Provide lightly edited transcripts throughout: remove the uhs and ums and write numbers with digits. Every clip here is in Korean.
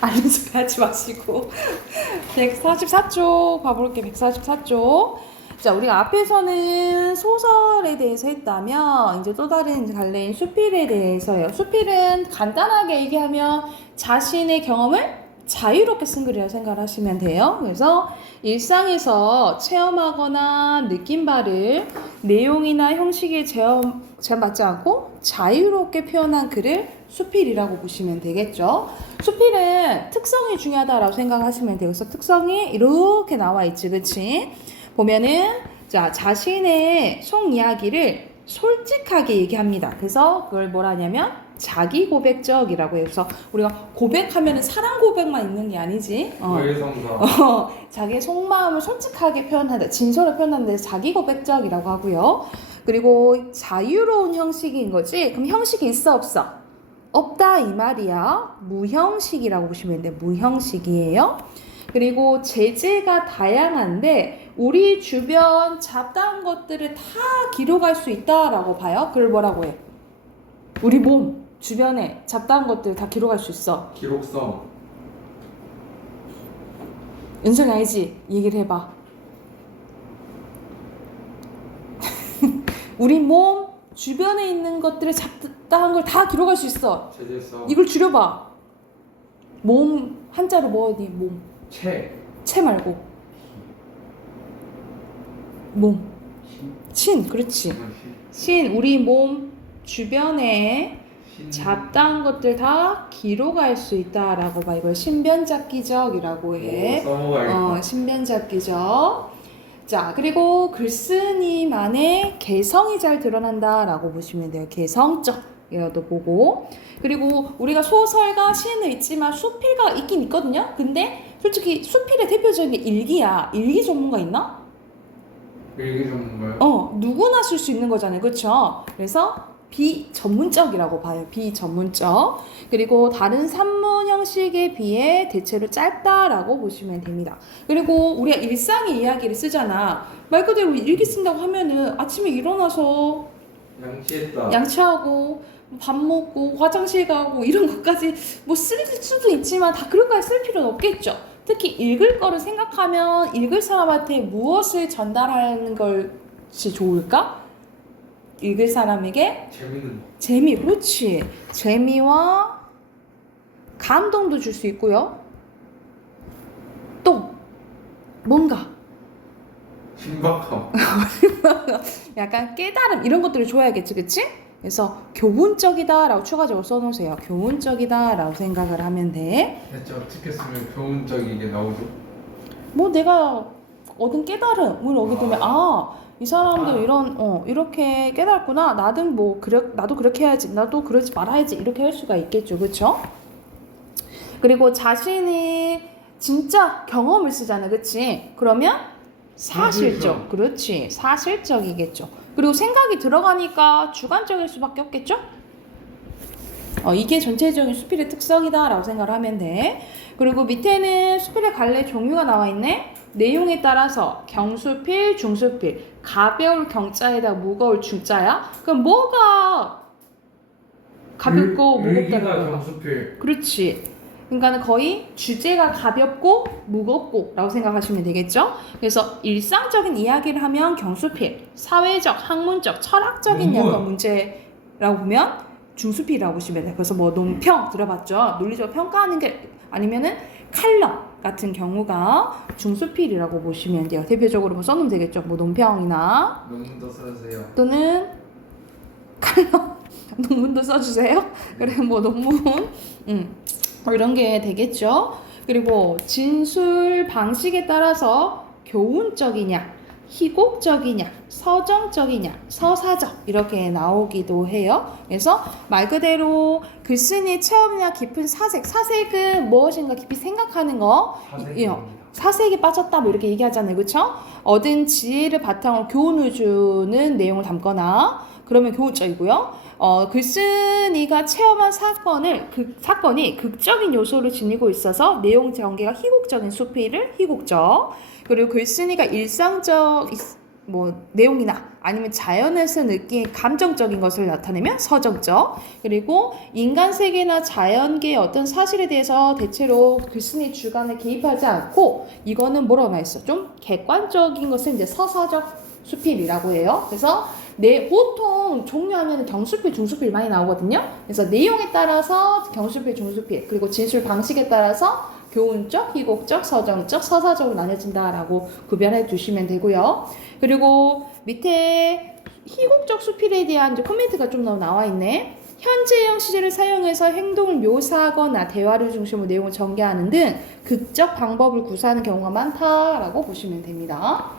아는 소리 하지 마시고 144쪽 봐볼게. 144쪽. 자, 우리가 앞에서는 소설에 대해서 했다면 이제 또 다른 갈래인 수필에 대해서예요. 수필은 간단하게 얘기하면 자신의 경험을 자유롭게 쓴 글이라고 생각하시면 돼요. 그래서 일상에서 체험하거나 느낀 바를 내용이나 형식에 제한받지 않고 자유롭게 표현한 글을 수필이라고 보시면 되겠죠. 수필은 특성이 중요하다라고 생각하시면 돼요. 그래서 특성이 이렇게 나와 있지, 그치? 보면은 자, 자신의 속 이야기를 솔직하게 얘기합니다. 그래서 그걸 뭐라 하냐면 자기 고백적이라고 해요. 그래서 우리가 고백하면은 사랑 고백만 있는 게 아니지. 자기의 속마음을 솔직하게 표현한다, 진솔을 표현하는데 자기 고백적이라고 하고요. 그리고 자유로운 형식인 거지. 그럼 형식이 있어, 없어? 없다 이 말이야. 무형식이라고 보시면 돼. 무형식이에요. 그리고 재질가 다양한데 우리 주변 잡다한 것들을 다 기록할 수 있다라고 봐요. 그걸 뭐라고 해? 우리 몸 주변에 잡다한 것들을 다 기록할 수 있어. 기록성. 은정이 알지? 얘기를 해봐. 우리 몸 주변에 있는 것들을 잡다한 걸 다 기록할 수 있어. 재질성. 이걸 줄여봐. 몸 한자로 뭐 어디 몸? 채 말고 몸. 신. 그렇지. 신. 우리 몸 주변에 잡다한 것들 다 기록할 수 있다라고 봐. 이걸 신변잡기적이라고 해. 신변잡기적. 자, 그리고 글쓴이만의 개성이 잘 드러난다라고 보시면 돼요. 개성적이라도 보고. 그리고 우리가 소설가 시는 있지만 수필가 있긴 있거든요. 근데 솔직히 수필의 대표적인 게 일기야. 일기 전문가 있나? 일기 전문가요? 누구나 쓸 수 있는 거잖아요. 그렇죠? 그래서 비전문적이라고 봐요. 비전문적. 그리고 다른 산문 형식에 비해 대체로 짧다라고 보시면 됩니다. 그리고 우리가 일상의 이야기를 쓰잖아. 말 그대로 일기 쓴다고 하면은 아침에 일어나서 양치하고 밥 먹고 화장실 가고 이런 것까지 뭐 쓸 수도 있지만 다 그런까지 쓸 필요는 없겠죠. 특히 읽을 거를 생각하면 읽을 사람한테 무엇을 전달하는 것이 좋을까? 읽을 사람에게 재미, 그렇지. 재미와 감동도 줄 수 있고요. 또 뭔가 신박함. 약간 깨달음 이런 것들을 줘야겠지, 그치? 그래서 교훈적이다라고 추가적으로 써놓으세요. 교훈적이다라고 생각을 하면 돼. 대체 어떻게 쓰면 교훈적이게 나오죠? 뭐 내가 얻은 깨달음을 얻게 되면 이 사람도 이렇게 깨달았구나. 나도 그렇게 해야지. 나도 그러지 말아야지. 이렇게 할 수가 있겠죠, 그렇죠? 그리고 자신이 진짜 경험을 쓰잖아, 그렇지? 그러면 사실적, 그렇지. 사실적이겠죠. 그리고 생각이 들어가니까 주관적일 수밖에 없겠죠? 이게 전체적인 수필의 특성이다라고 생각을 하면 돼. 그리고 밑에는 수필의 갈래 종류가 나와 있네. 내용에 따라서 경수필, 중수필, 가벼울 경자에다 무거울 중자야. 그럼 뭐가 가볍고 무겁다는 거야? 경수필. 그렇지. 그러니까 거의 주제가 가볍고 무겁고 라고 생각하시면 되겠죠. 그래서 일상적인 이야기를 하면 경수필, 사회적, 학문적, 철학적인 약간 문제라고 보면 중수필이라고 보시면 돼요. 그래서 뭐 논평 들어봤죠. 논리적으로 평가하는 게 아니면은 칼럼 같은 경우가 중수필이라고 보시면 돼요. 대표적으로 뭐 써놓으면 되겠죠. 뭐 논평이나 논문도 써주세요. 또는 칼럼 논문도 써주세요. 그래 뭐 논문 이런 게 되겠죠. 그리고 진술 방식에 따라서 교훈적이냐, 희곡적이냐, 서정적이냐, 서사적 이렇게 나오기도 해요. 그래서 말 그대로 글쓴이 체험이나 깊은 사색은 무엇인가 깊이 생각하는 거, 사색에 빠졌다 뭐 이렇게 얘기하잖아요, 그렇죠? 얻은 지혜를 바탕으로 교훈을 주는 내용을 담거나 그러면 교훈적이고요. 글쓴이가 체험한 사건이 극적인 요소를 지니고 있어서 내용 전개가 희곡적인 수필을 희곡적. 그리고 글쓴이가 일상적 내용이나 아니면 자연에서 느낀 감정적인 것을 나타내면 서정적. 그리고 인간 세계나 자연계의 어떤 사실에 대해서 대체로 글쓴이 주관에 개입하지 않고 이거는 뭐라고 나와 있어? 좀 객관적인 것을 이제 서사적 수필이라고 해요. 그래서 보통 종류하면 경수필, 중수필 많이 나오거든요. 그래서 내용에 따라서 경수필, 중수필, 그리고 진술 방식에 따라서 교훈적, 희곡적, 서정적, 서사적으로 나뉘어진다라고 구별해 두시면 되고요. 그리고 밑에 희곡적 수필에 대한 이제 코멘트가 좀 나와 있네. 현재형 시제를 사용해서 행동을 묘사하거나 대화를 중심으로 내용을 전개하는 등 극적 방법을 구사하는 경우가 많다라고 보시면 됩니다.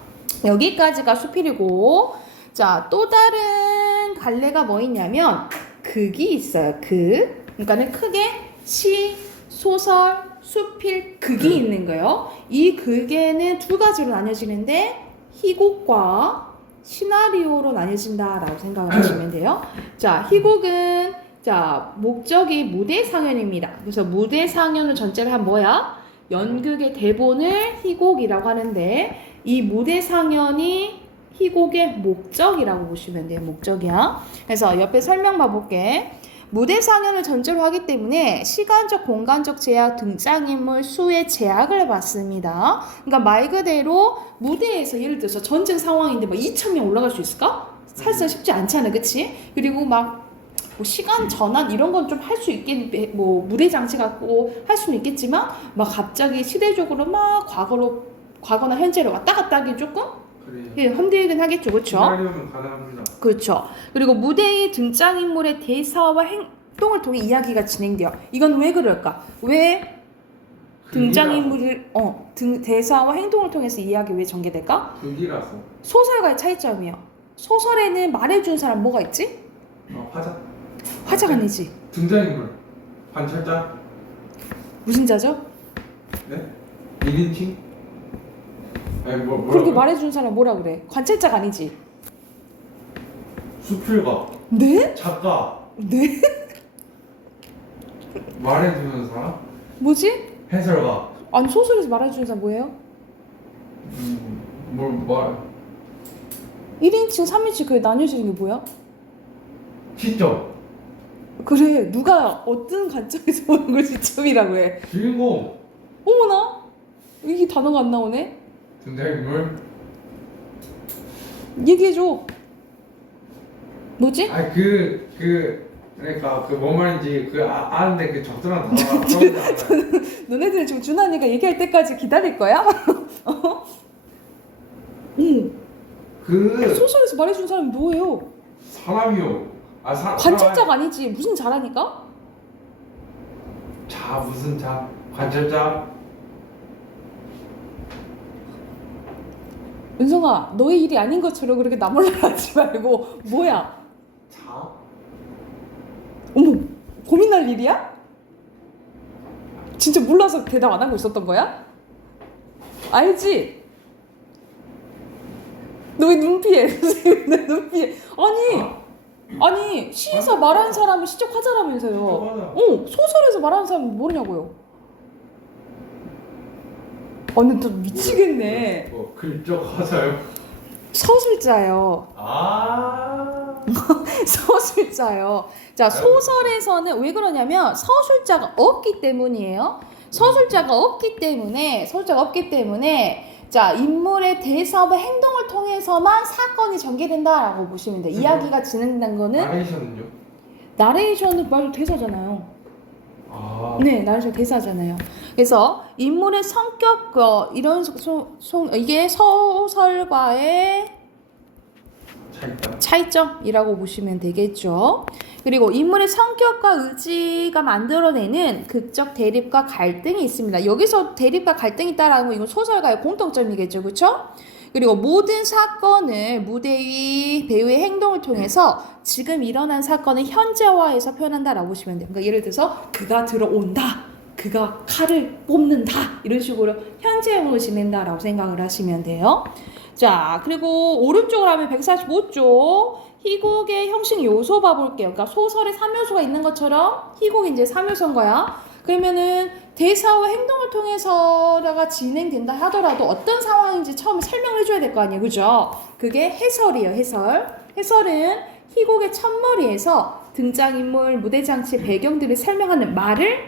여기까지가 수필이고, 자, 또 다른 갈래가 뭐 있냐면 극이 있어요. 극. 그러니까는 크게 시, 소설, 수필, 극이 있는 거예요. 이 극에는 두 가지로 나뉘어지는데 희곡과 시나리오로 나뉘어진다라고 생각을 하시면 돼요. 자, 희곡은 자 목적이 무대 상연입니다. 그래서 무대 상연을 전제로 한 뭐야? 연극의 대본을 희곡이라고 하는데 이 무대 상연이 희곡의 목적이라고 보시면 돼요. 목적이야. 그래서 옆에 설명 봐볼게. 무대 상연을 전제로 하기 때문에 시간적, 공간적 제약, 등장인물 수의 제약을 받습니다. 그러니까 말 그대로 무대에서 예를 들어서 전쟁 상황인데 막 2,000명 올라갈 수 있을까? 사실상 쉽지 않잖아, 그치? 그리고 막 뭐 시간 전환 이런 건 좀 할 수 있겠, 뭐 무대 장치 갖고 할 수는 있겠지만 막 갑자기 시대적으로 막 과거나 현재로 왔다 갔다 하기 조금 힘들긴 하겠죠, 그렇죠? 시나리오는 가능합니다. 그렇죠. 그리고 무대의 등장인물의 대사와 행동을 통해 이야기가 진행돼요. 이건 왜 그럴까? 왜 등장인물을 대사와 행동을 통해서 이야기 왜 전개될까? 극이라서. 소설과의 차이점이요. 소설에는 말해준 사람 뭐가 있지? 화자가 아니지. 등장인물. 관찰자. 무슨 자죠? 네? 1인칭? 아니 뭐라고? 그렇게 말해준 사람 뭐라 그래? 관찰자가 아니지. 수필가. 네? 작가. 네? 말해주는 사람? 뭐지? 해설가. 아니 소설에서 말해주는 사람 뭐예요? 뭘 1인칭, 3인칭 그게 나뉘어지는 게 뭐야? 시점. 그래, 누가 어떤 관점에서 보는 걸 시점이라고 해. 주인공. 어머나, 이게 단어가 안 나오네. 등장인물. 얘기해줘. 뭐지? 아니 그러니까 그 뭔 말인지 아는데 그 적절한 단어가 떠오르지 않아요. 너네들 지금 준하니가 얘기할 때까지 기다릴 거야? 응. 소설에서 말해준 사람이 뭐예요? 사람이요. 관찰자가 아니지. 무슨 자라니까? 무슨 자? 관찰자? 은성아, 너의 일이 아닌 것처럼 그렇게 나몰라하지 말고 뭐야? 자? 어머, 고민할 일이야? 진짜 몰라서 대답 안 하고 있었던 거야? 알지? 너 왜 눈 피해? 선생님 내 눈 피해. 아니 시에서 말하는 사람은 시적 화자라면서요. 소설에서 말하는 사람은 모르냐고요. 아니 너 미치겠네. 글적 화자요? 서술자요. 서술자요. 자, 소설에서는 왜 그러냐면 서술자가 없기 때문이에요. 서술자가 없기 때문에 자, 인물의 대사와 행동을 통해서만 사건이 전개된다라고 보시면 돼요. 이야기가 진행된 거는 나레이션은요? 나레이션은 말 대사잖아요. 네, 나레이션 대사잖아요. 그래서 인물의 성격 이런 이게 소설과의 차이점이라고 보시면 되겠죠. 그리고 인물의 성격과 의지가 만들어내는 극적 대립과 갈등이 있습니다. 여기서 대립과 갈등이 있다라는 건 이건 소설가의 공통점이겠죠. 그렇죠? 그리고 모든 사건을 무대 위 배우의 행동을 통해서 지금 일어난 사건을 현재화해서 표현한다라고 보시면 돼요. 그러니까 예를 들어서 그가 들어온다, 그가 칼을 뽑는다 이런 식으로 현재형으로 지낸다라고 생각을 하시면 돼요. 자, 그리고 오른쪽으로 하면 145쪽 희곡의 형식 요소 봐볼게요. 그러니까 소설에 3요소가 있는 것처럼 희곡이 이제 3요소인 거야. 그러면은 대사와 행동을 통해서가 진행된다 하더라도 어떤 상황인지 처음에 설명을 해줘야 될 거 아니에요. 그죠? 그게 해설이에요. 해설은 희곡의 첫머리에서 등장인물, 무대장치, 배경들을 설명하는 말을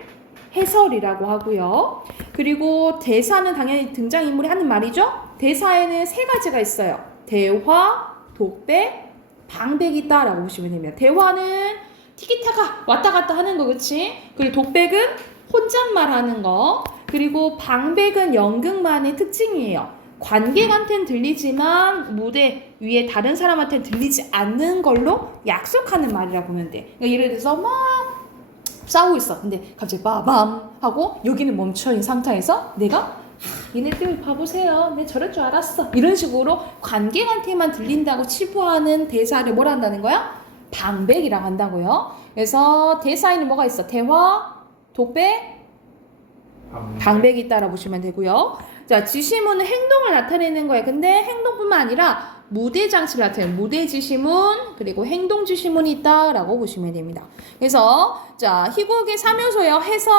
해설이라고 하고요. 그리고 대사는 당연히 등장인물이 하는 말이죠. 대사에는 세 가지가 있어요. 대화, 독백, 방백이 있다라고 보시면 됩니다. 대화는 티키타카 왔다 갔다 하는 거, 그치? 그리고 독백은 혼잣말 하는 거. 그리고 방백은 연극만의 특징이에요. 관객한테는 들리지만 무대 위에 다른 사람한테는 들리지 않는 걸로 약속하는 말이라 보면 돼. 그러니까 예를 들어서 막 싸우고 있어. 근데 갑자기 빠밤 하고 여기는 멈춰있는 상태에서 내가 얘네들 봐보세요. 내 저럴 줄 알았어. 이런 식으로 관객한테만 들린다고 치부하는 대사를 뭐라 한다는 거야? 방백이라고 한다고요. 그래서 대사에는 뭐가 있어? 대화, 독백, 방백이 있다라고 보시면 되고요. 자, 지시문은 행동을 나타내는 거예요. 근데 행동뿐만 아니라 무대 장치를 나타내는 무대 지시문, 그리고 행동 지시문이 있다라고 보시면 됩니다. 그래서 자, 희곡의 3요소예요. 해설,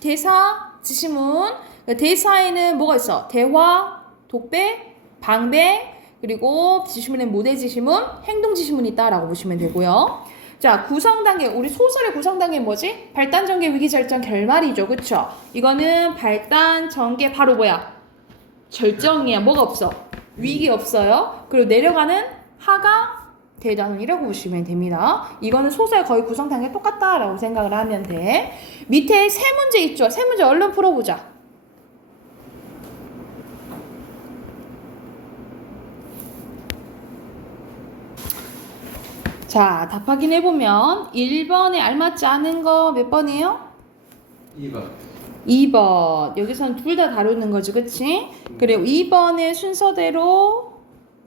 대사, 지시문. 대사에는 뭐가 있어? 대화, 독백, 방백, 그리고 지시문에 무대 지시문, 행동 지시문이 있다라고 보시면 되고요. 자, 구성 단계. 우리 소설의 구성 단계 뭐지? 발단, 전개, 위기, 절정, 결말이죠. 그쵸? 이거는 발단, 전개, 바로 뭐야? 절정이야. 뭐가 없어? 위기 없어요. 그리고 내려가는 하강, 대단이라고 보시면 됩니다. 이거는 소설 거의 구성 단계 똑같다라고 생각을 하면 돼. 밑에 세 문제 있죠? 세 문제 얼른 풀어보자. 자, 답 확인해보면 1번에 알맞지 않은 거 몇 번이에요? 2번. 2번. 여기서는 둘 다 다루는 거지, 그치? 그리고 2번의 순서대로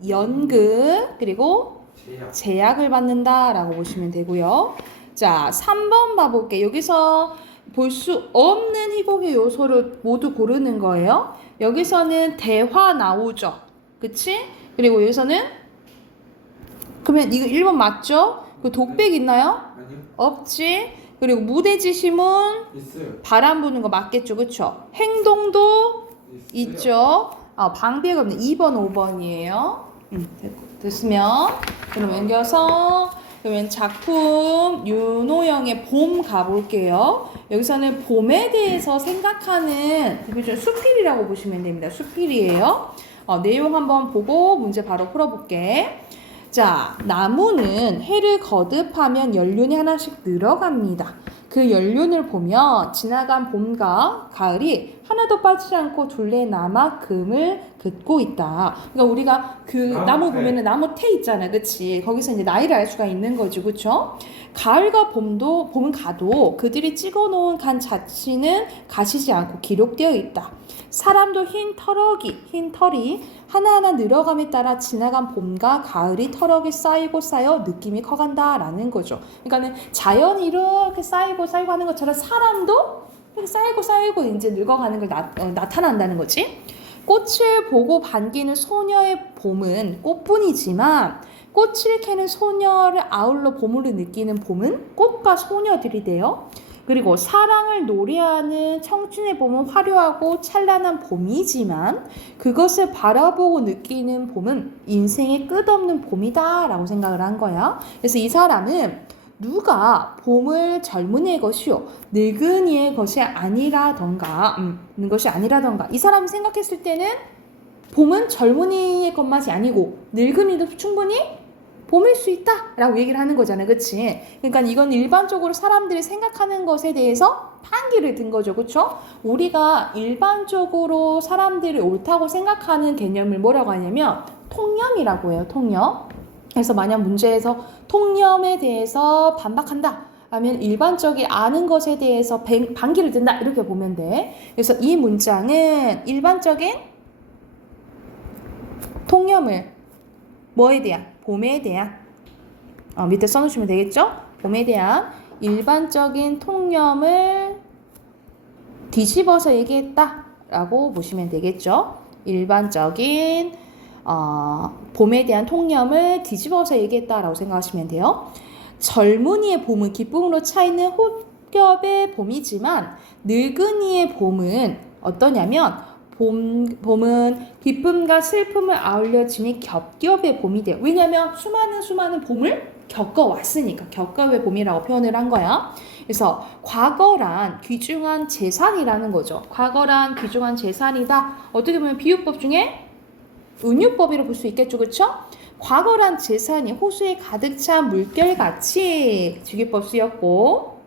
연극, 그리고 제약을 받는다라고 보시면 되고요. 자, 3번 봐볼게. 여기서 볼 수 없는 희곡의 요소를 모두 고르는 거예요. 여기서는 대화 나오죠. 그치? 그리고 여기서는 그러면 이거 1번 맞죠? 그 독백 있나요? 아니요. 없지. 그리고 무대 지시문 있어요. 바람 부는 거 맞겠죠, 그쵸? 행동도 있어요. 있죠. 방백 없는 2번, 5번이에요. 됐으면 그럼 옮겨서 그러면 작품 윤호영의 봄 가볼게요. 여기서는 봄에 대해서 생각하는 수필이라고 보시면 됩니다. 수필이에요. 내용 한번 보고 문제 바로 풀어볼게. 자, 나무는 해를 거듭하면 연륜이 하나씩 늘어갑니다. 그 연륜을 보면 지나간 봄과 가을이 하나도 빠지지 않고 둘레 남아 금을 긋고 있다. 그러니까 우리가 그 나무 보면은 나무 테 있잖아, 그치? 거기서 이제 나이를 알 수가 있는 거지, 그쵸? 가을과 봄은 가도 그들이 찍어놓은 간 자취는 가시지 않고 기록되어 있다. 사람도 흰 털이 하나하나 늘어감에 따라 지나간 봄과 가을이 털럭이 쌓이고 쌓여 느낌이 커간다라는 거죠. 그러니까는 자연이 이렇게 쌓이고 하는 것처럼 사람도 이렇게 쌓이고 이제 늙어가는 걸 나타난다는 거지. 꽃을 보고 반기는 소녀의 봄은 꽃뿐이지만 꽃을 캐는 소녀를 아울러 봄을 느끼는 봄은 꽃과 소녀들이 돼요. 그리고 사랑을 노래하는 청춘의 봄은 화려하고 찬란한 봄이지만 그것을 바라보고 느끼는 봄은 인생의 끝없는 봄이다 라고 생각을 한 거야. 그래서 이 사람은 누가 봄을 젊은이의 것이요 늙은이의 것이 아니라던가 이 사람이 생각했을 때는 봄은 젊은이의 것만이 아니고 늙은이도 충분히 봄일 수 있다 라고 얘기를 하는 거잖아요, 그치? 그러니까 이건 일반적으로 사람들이 생각하는 것에 대해서 판기를 든 거죠, 그쵸? 우리가 일반적으로 사람들이 옳다고 생각하는 개념을 뭐라고 하냐면 통념이라고 해요, 통념. 그래서 만약 문제에서 통념에 대해서 반박한다 하면 일반적인 아는 것에 대해서 반기를 든다 이렇게 보면 돼. 그래서 이 문장은 일반적인 통념을 뭐에 대한? 봄에 대한 밑에 써놓으시면 되겠죠? 봄에 대한 일반적인 통념을 뒤집어서 얘기했다 라고 보시면 되겠죠? 일반적인 봄에 대한 통념을 뒤집어서 얘기했다라고 생각하시면 돼요. 젊은이의 봄은 기쁨으로 차있는 겹겹의 봄이지만 늙은이의 봄은 어떠냐면 봄은 기쁨과 슬픔을 아울러지니 겹겹의 봄이 돼요. 왜냐하면 수많은 봄을 겪어왔으니까 겹겹의 봄이라고 표현을 한 거야. 그래서 과거란 귀중한 재산이라는 거죠. 과거란 귀중한 재산이다. 어떻게 보면 비유법 중에 은유법이라고 볼 수 있겠죠. 그렇죠? 과거란 재산이 호수에 가득 찬 물결같이 비유법 쓰였고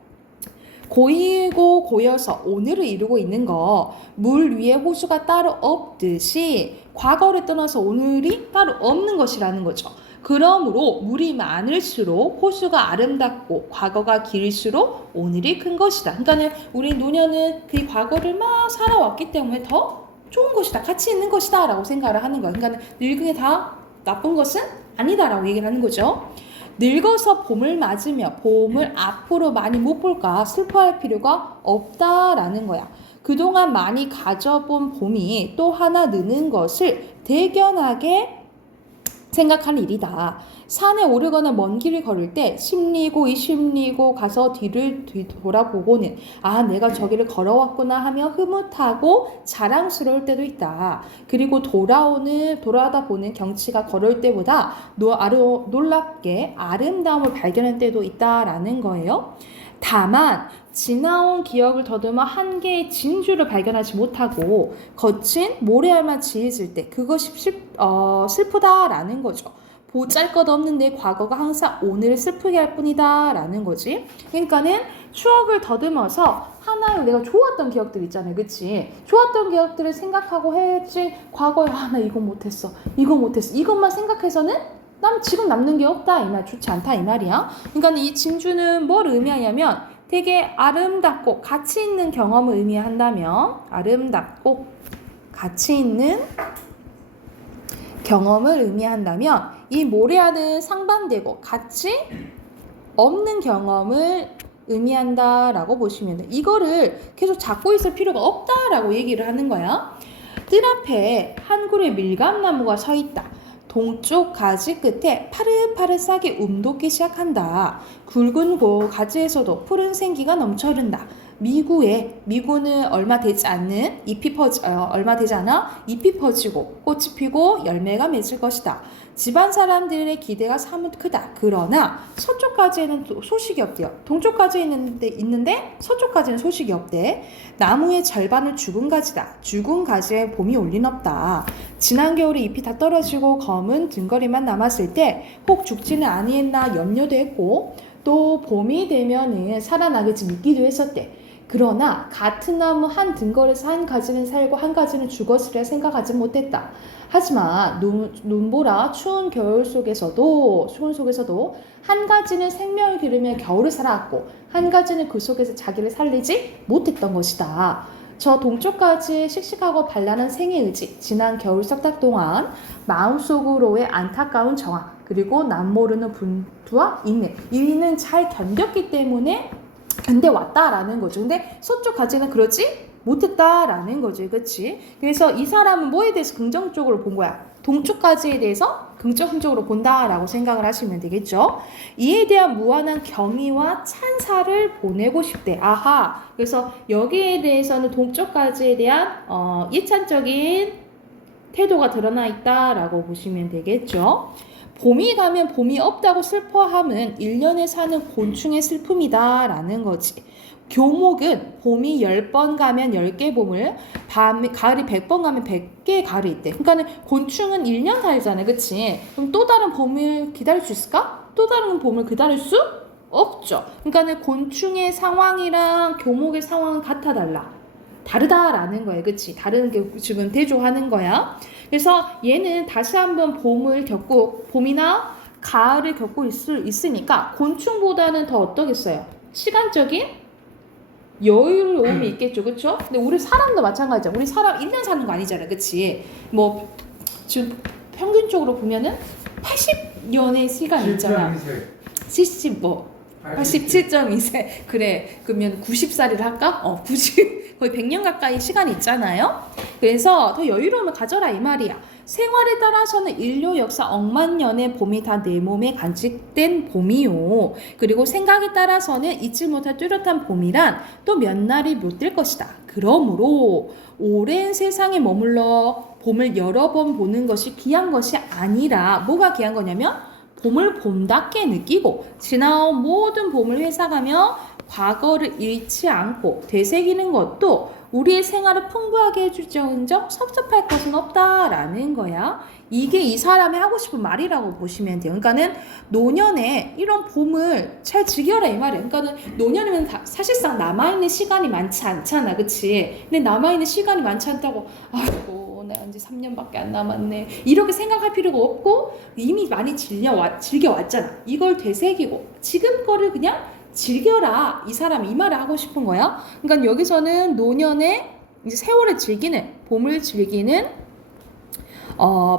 고이고 고여서 오늘을 이루고 있는 거 물 위에 호수가 따로 없듯이 과거를 떠나서 오늘이 따로 없는 것이라는 거죠. 그러므로 물이 많을수록 호수가 아름답고 과거가 길수록 오늘이 큰 것이다. 그러니까 우리 노년은 그 과거를 막 살아왔기 때문에 더 좋은 것이다. 가치 있는 것이다 라고 생각을 하는 거예요. 그러니까 늙은이 다 나쁜 것은 아니다 라고 얘기를 하는 거죠. 늙어서 봄을 맞으며 봄을 앞으로 많이 못 볼까 슬퍼할 필요가 없다라는 거야. 그동안 많이 가져본 봄이 또 하나 느는 것을 대견하게 생각할 일이다. 산에 오르거나 먼 길을 걸을 때 심리고 심리고 가서 뒤를 돌아보고는 아 내가 저기를 걸어왔구나 하며 흐뭇하고 자랑스러울 때도 있다. 그리고 돌아다 보는 경치가 걸을 때보다 놀랍게 아름다움을 발견할 때도 있다라는 거예요. 다만 지나온 기억을 더듬어 한 개의 진주를 발견하지 못하고 거친 모래알만 지해질 때 그것이 슬프다라는 거죠. 보잘것없는 내 과거가 항상 오늘을 슬프게 할 뿐이다 라는 거지. 그러니까는 추억을 더듬어서 하나의 내가 좋았던 기억들 있잖아요. 그치? 좋았던 기억들을 생각하고 해야지 과거에 나 이거 못했어 이것만 생각해서는 난 지금 남는 게 없다 이 말 좋지 않다 이 말이야. 그러니까 이 진주는 뭘 의미하냐면 되게 아름답고 가치 있는 경험을 의미한다면 아름답고 가치 있는 경험을 의미한다면 이 모래알은 상반되고 가치 없는 경험을 의미한다라고 보시면 돼요. 이거를 계속 잡고 있을 필요가 없다라고 얘기를 하는 거야. 뜰 앞에 한 그루의 밀감나무가 서 있다. 동쪽 가지 끝에 파릇파릇하게 움돋기 시작한다. 굵은 가지에서도 푸른 생기가 넘쳐 흐른다. 미구는 얼마 되지 않아 잎이 퍼지고 꽃이 피고 열매가 맺을 것이다. 집안 사람들의 기대가 사뭇 크다. 그러나 서쪽까지는 소식이 없대요. 동쪽까지는 있는데 서쪽까지는 소식이 없대. 나무의 절반은 죽은 가지다. 죽은 가지에 봄이 올 리는 없다. 지난 겨울에 잎이 다 떨어지고 검은 등거리만 남았을 때 혹 죽지는 아니했나 염려도 했고 또 봄이 되면은 살아나겠지 믿기도 했었대. 그러나 같은 나무 한 등거리에서 한 가지는 살고 한 가지는 죽었으리라 생각하지 못했다. 하지만 눈보라 추운 속에서도 한 가지는 생명을 기르며 겨울을 살아왔고 한 가지는 그 속에서 자기를 살리지 못했던 것이다. 저 동쪽까지 씩씩하고 발랄한 생의 의지, 지난 겨울 석 달 동안 마음속으로의 안타까운 정화, 그리고 남모르는 분투와 인내, 이는 잘 견뎠기 때문에 견뎌왔다라는 거죠. 근데 서쪽까지는 그러지 못했다라는 거지. 그치? 그래서 이 사람은 뭐에 대해서 긍정적으로 본 거야? 동쪽까지에 대해서 긍정적으로 본다라고 생각을 하시면 되겠죠. 이에 대한 무한한 경의와 찬사를 보내고 싶대. 아하. 그래서 여기에 대해서는 동쪽까지에 대한 예찬적인 태도가 드러나 있다라고 보시면 되겠죠. 봄이 가면 봄이 없다고 슬퍼함은 1년에 사는 곤충의 슬픔이다 라는 거지. 교목은 봄이 10번 가면 10개 봄을, 가을이 100번 가면 100개의 가을이 있대. 그러니까 곤충은 1년 살잖아. 그치? 그럼 또 다른 봄을 기다릴 수 있을까? 또 다른 봄을 기다릴 수 없죠. 그러니까 곤충의 상황이랑 교목의 상황은 같아 달라. 다르다라는 거예요. 그치? 다른 게 지금 대조하는 거야. 그래서 얘는 다시 한번 봄이나 가을을 겪고 있으니까 곤충보다는 더 어떠겠어요? 시간적인 여유로움이 있겠죠. 그쵸? 근데 우리 사람도 마찬가지야. 우리 사람 1년 사는 거 아니잖아. 그치? 뭐 지금 평균적으로 보면은 80년의 시간 있잖아. 70 87.2세. 그래. 그러면 90살이라 할까? 90 거의 100년 가까이 시간이 있잖아요. 그래서 더 여유로움을 가져라 이 말이야. 생활에 따라서는 인류 역사 억만 년의 봄이 다 내 몸에 간직된 봄이요. 그리고 생각에 따라서는 잊지 못할 뚜렷한 봄이란 또 몇 날이 못 될 것이다. 그러므로 오랜 세상에 머물러 봄을 여러 번 보는 것이 귀한 것이 아니라 뭐가 귀한 거냐면 봄을 봄답게 느끼고 지나온 모든 봄을 회상하며 과거를 잃지 않고 되새기는 것도 우리의 생활을 풍부하게 해줄지언정 섭섭할 것은 없다라는 거야. 이게 이 사람이 하고 싶은 말이라고 보시면 돼요. 그러니까는 노년에 이런 봄을 잘 즐겨라 이 말이에요. 그러니까는 노년이면 사실상 남아있는 시간이 많지 않잖아, 그치? 근데 남아있는 시간이 많지 않다고 아이고 내가 이제 3년밖에 안 남았네 이렇게 생각할 필요가 없고 이미 많이 즐겨왔잖아. 이걸 되새기고 지금 거를 그냥 즐겨라 이 사람 이 말을 하고 싶은 거야. 그러니까 여기서는 노년에 이제 세월을 즐기는 봄을 즐기는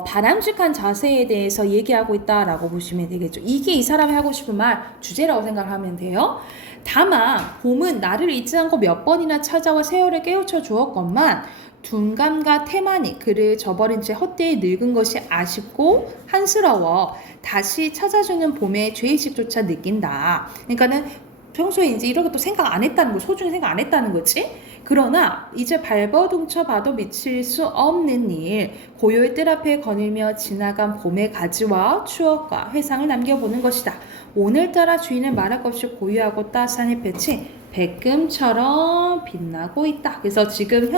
바람직한 자세에 대해서 얘기하고 있다라고 보시면 되겠죠. 이게 이 사람이 하고 싶은 말 주제라고 생각하면 돼요. 다만 봄은 나를 잊지 않고 몇 번이나 찾아와 세월을 깨우쳐 주었건만 둔감과 태만이 그를 저버린 채 헛되이 늙은 것이 아쉽고 한스러워 다시 찾아주는 봄의 죄의식조차 느낀다. 그러니까는 평소에 이제 이렇게 또 생각 안 했다는 거, 소중히 생각 안 했다는 거지. 그러나 이제 발버둥쳐 봐도 미칠 수 없는 일, 고요의 뜰 앞에 거닐며 지나간 봄의 가지와 추억과 회상을 남겨보는 것이다. 오늘따라 주인은 말할 것 없이 고요하고 따스한 햇볕이 백금처럼 빛나고 있다. 그래서 지금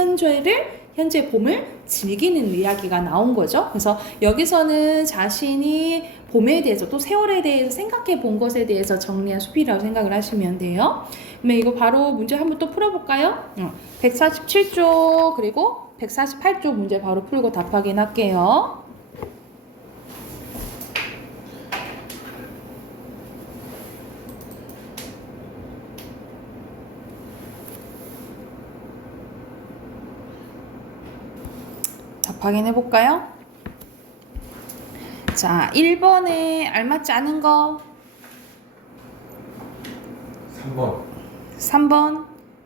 현재 봄을 즐기는 이야기가 나온 거죠. 그래서 여기서는 자신이 봄에 대해서 또 세월에 대해서 생각해 본 것에 대해서 정리한 수필이라고 생각을 하시면 돼요. 그러면 이거 바로 문제 한번 또 풀어볼까요? 147쪽 그리고 148쪽 문제 바로 풀고 답하긴 할게요. 확인해볼까요? 자, 1번에 알맞지 않은 거 3번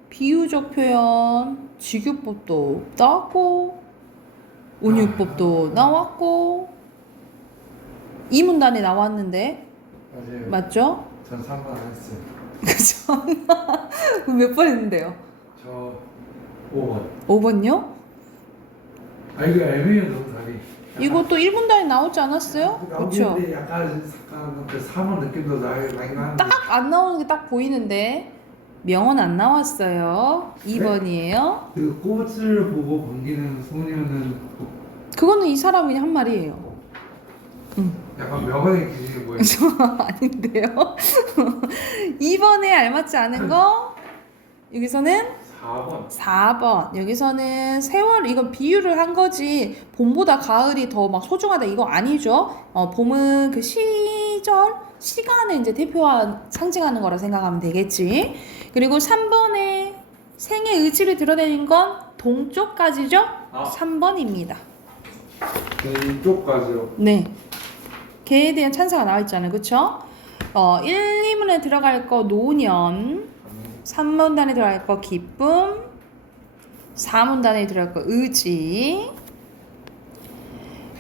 비유적 표현 직유법도 나왔고 운유법도 나왔고 이 문단에 나왔는데 맞아요. 맞죠? 전 3번 안 했어요. 그죠? 몇 번 했는데요? 저 5번. 5번요? 아 이거 애매해요 너무 답이. 이것도 1분단에 나오지 않았어요? 그렇죠? 나오는데 약간 그 3번 느낌도 나긴 하는데 딱 안 나오는 게 딱 보이는데 명언 안 나왔어요. 2번이에요. 그 꽃을 보고 반기는 소녀는 그거는 이 사람이 그냥 한 말이에요. 약간 명언의 기질이 뭐예요? 아닌데요. 2번에 알맞지 않은 거 여기서는 4번. 여기서는 세월 이건 비유를 한 거지 봄보다 가을이 더 막 소중하다 이거 아니죠. 봄은 그 시간을 이제 상징하는 거라 생각하면 되겠지. 그리고 3번에 생의 의지를 드러내는 건 동쪽까지죠. 3번입니다. 이쪽까지요. 네. 개에 대한 찬사가 나와 있잖아요. 그쵸? 1, 2문에 들어갈 거 노년, 3문단에 들어갈 거 기쁨, 4문단에 들어갈 거 의지.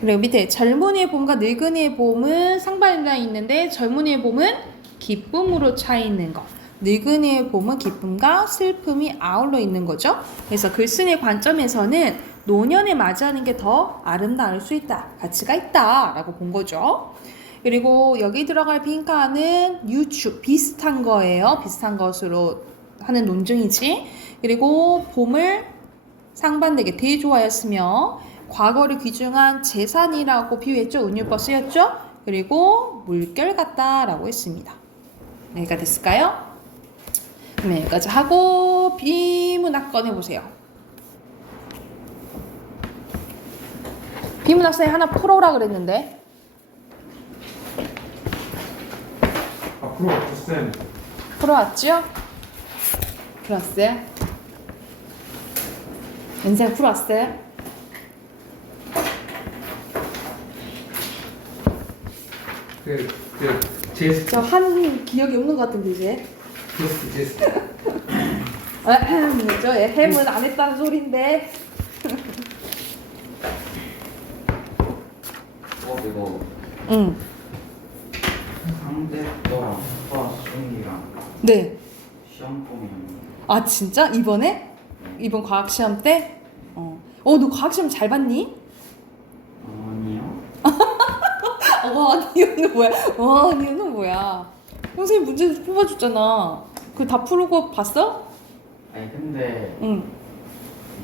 그리고 밑에 젊은이의 봄과 늙은이의 봄은 상반단에 있는데 젊은이의 봄은 기쁨으로 차 있는 거. 늙은이의 봄은 기쁨과 슬픔이 아울러 있는 거죠. 그래서 글쓴이의 관점에서는 노년에 맞이하는 게 더 아름다울 수 있다. 가치가 있다. 라고 본 거죠. 그리고 여기 들어갈 빈칸은 유축. 비슷한 거예요. 비슷한 것으로 하는 논증이지. 그리고 봄을 상반되게 대조하였으며 과거를 귀중한 재산이라고 비유했죠. 은유법 쓰였죠. 그리고 물결 같다라고 했습니다. 여기가 됐을까요? 네, 여기까지 하고 비문학 꺼내보세요. 비문학생이 하나 풀어오라 그랬는데 앞으로 쌤. 풀어왔죠? 풀었어요? 연생 풀었어요? 제스트. 저 한 기억이 없는 것 같은데 이제. 제스트. 뭐죠? 햄은 안 했다는 소린데. 이거 응. 상대랑 수학 수능이랑 네. 시험 보면 아 진짜? 이번에? 이번 과학 시험 때? 너 과학 시험 잘 봤니? 아니요. 아니요는 뭐야? 아니요는 뭐야? 선생님 문제 뽑아줬잖아. 그 다 풀고 봤어? 아니 근데 응.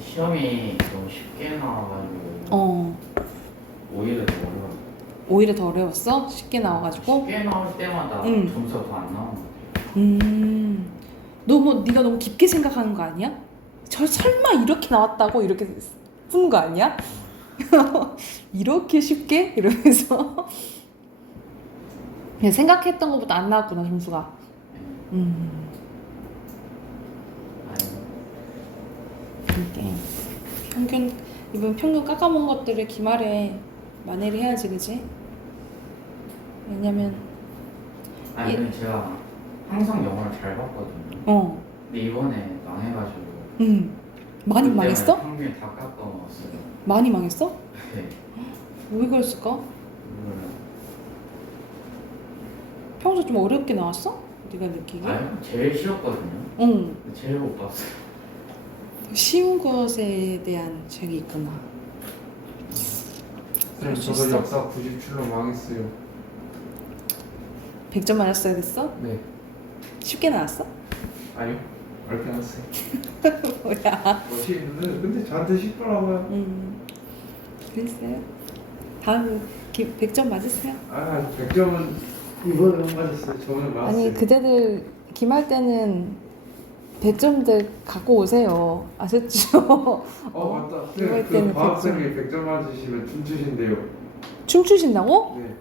시험이 너무 쉽게 나와가지고 어. 오히려 더 어려워. 오히려 더 어려웠어? 쉽게 나와가지고. 쉽게 나올 때마다 응. 점수가 더 안 나오는 거. 네가 너무 깊게 생각하는 거 아니야? 저 설마 이렇게 나왔다고 이렇게 푸는 거 아니야? 이렇게 쉽게 이러면서 그냥 생각했던 것보다 안 나왔구나 점수가. 이게 이번 평균 깎아먹은 것들을 기말에 만회를 해야지, 그지? 왜냐면 아니 근데 제가 항상 영어를 잘 봤거든요. 근데 이번에 망해가지고 많이 그때문에 망했어? 평균 다 깎아먹었어요. 많이 망했어? 네. 왜 그랬을까? 몰라요. 평소 좀 어렵게 나왔어? 네가 느끼기에? 아니 제일 쉬웠거든요. 응. 근데 제일 못 봤어요. 쉬운 것에 대한 책이 있구나. 그럴 수 저도 있어. 역사 97로 망했어요. 100점 맞았어야 됐어? 네. 쉽게 나왔어? 아니요. 어렵게 나왔어요. 뭐야? 멋있는데 근데 저한테 쉽더라고요. 글쎄요. 다음 100점 맞으세요? 100점은 이번에 못 맞았어요. 저번에 맞았어요. 아니 그대들 기말 때는 100점들 갖고 오세요. 아셨죠? 맞다. 이번 그 때는 과학생이 100점 맞으시면 춤추신대요. 춤추신다고? 네.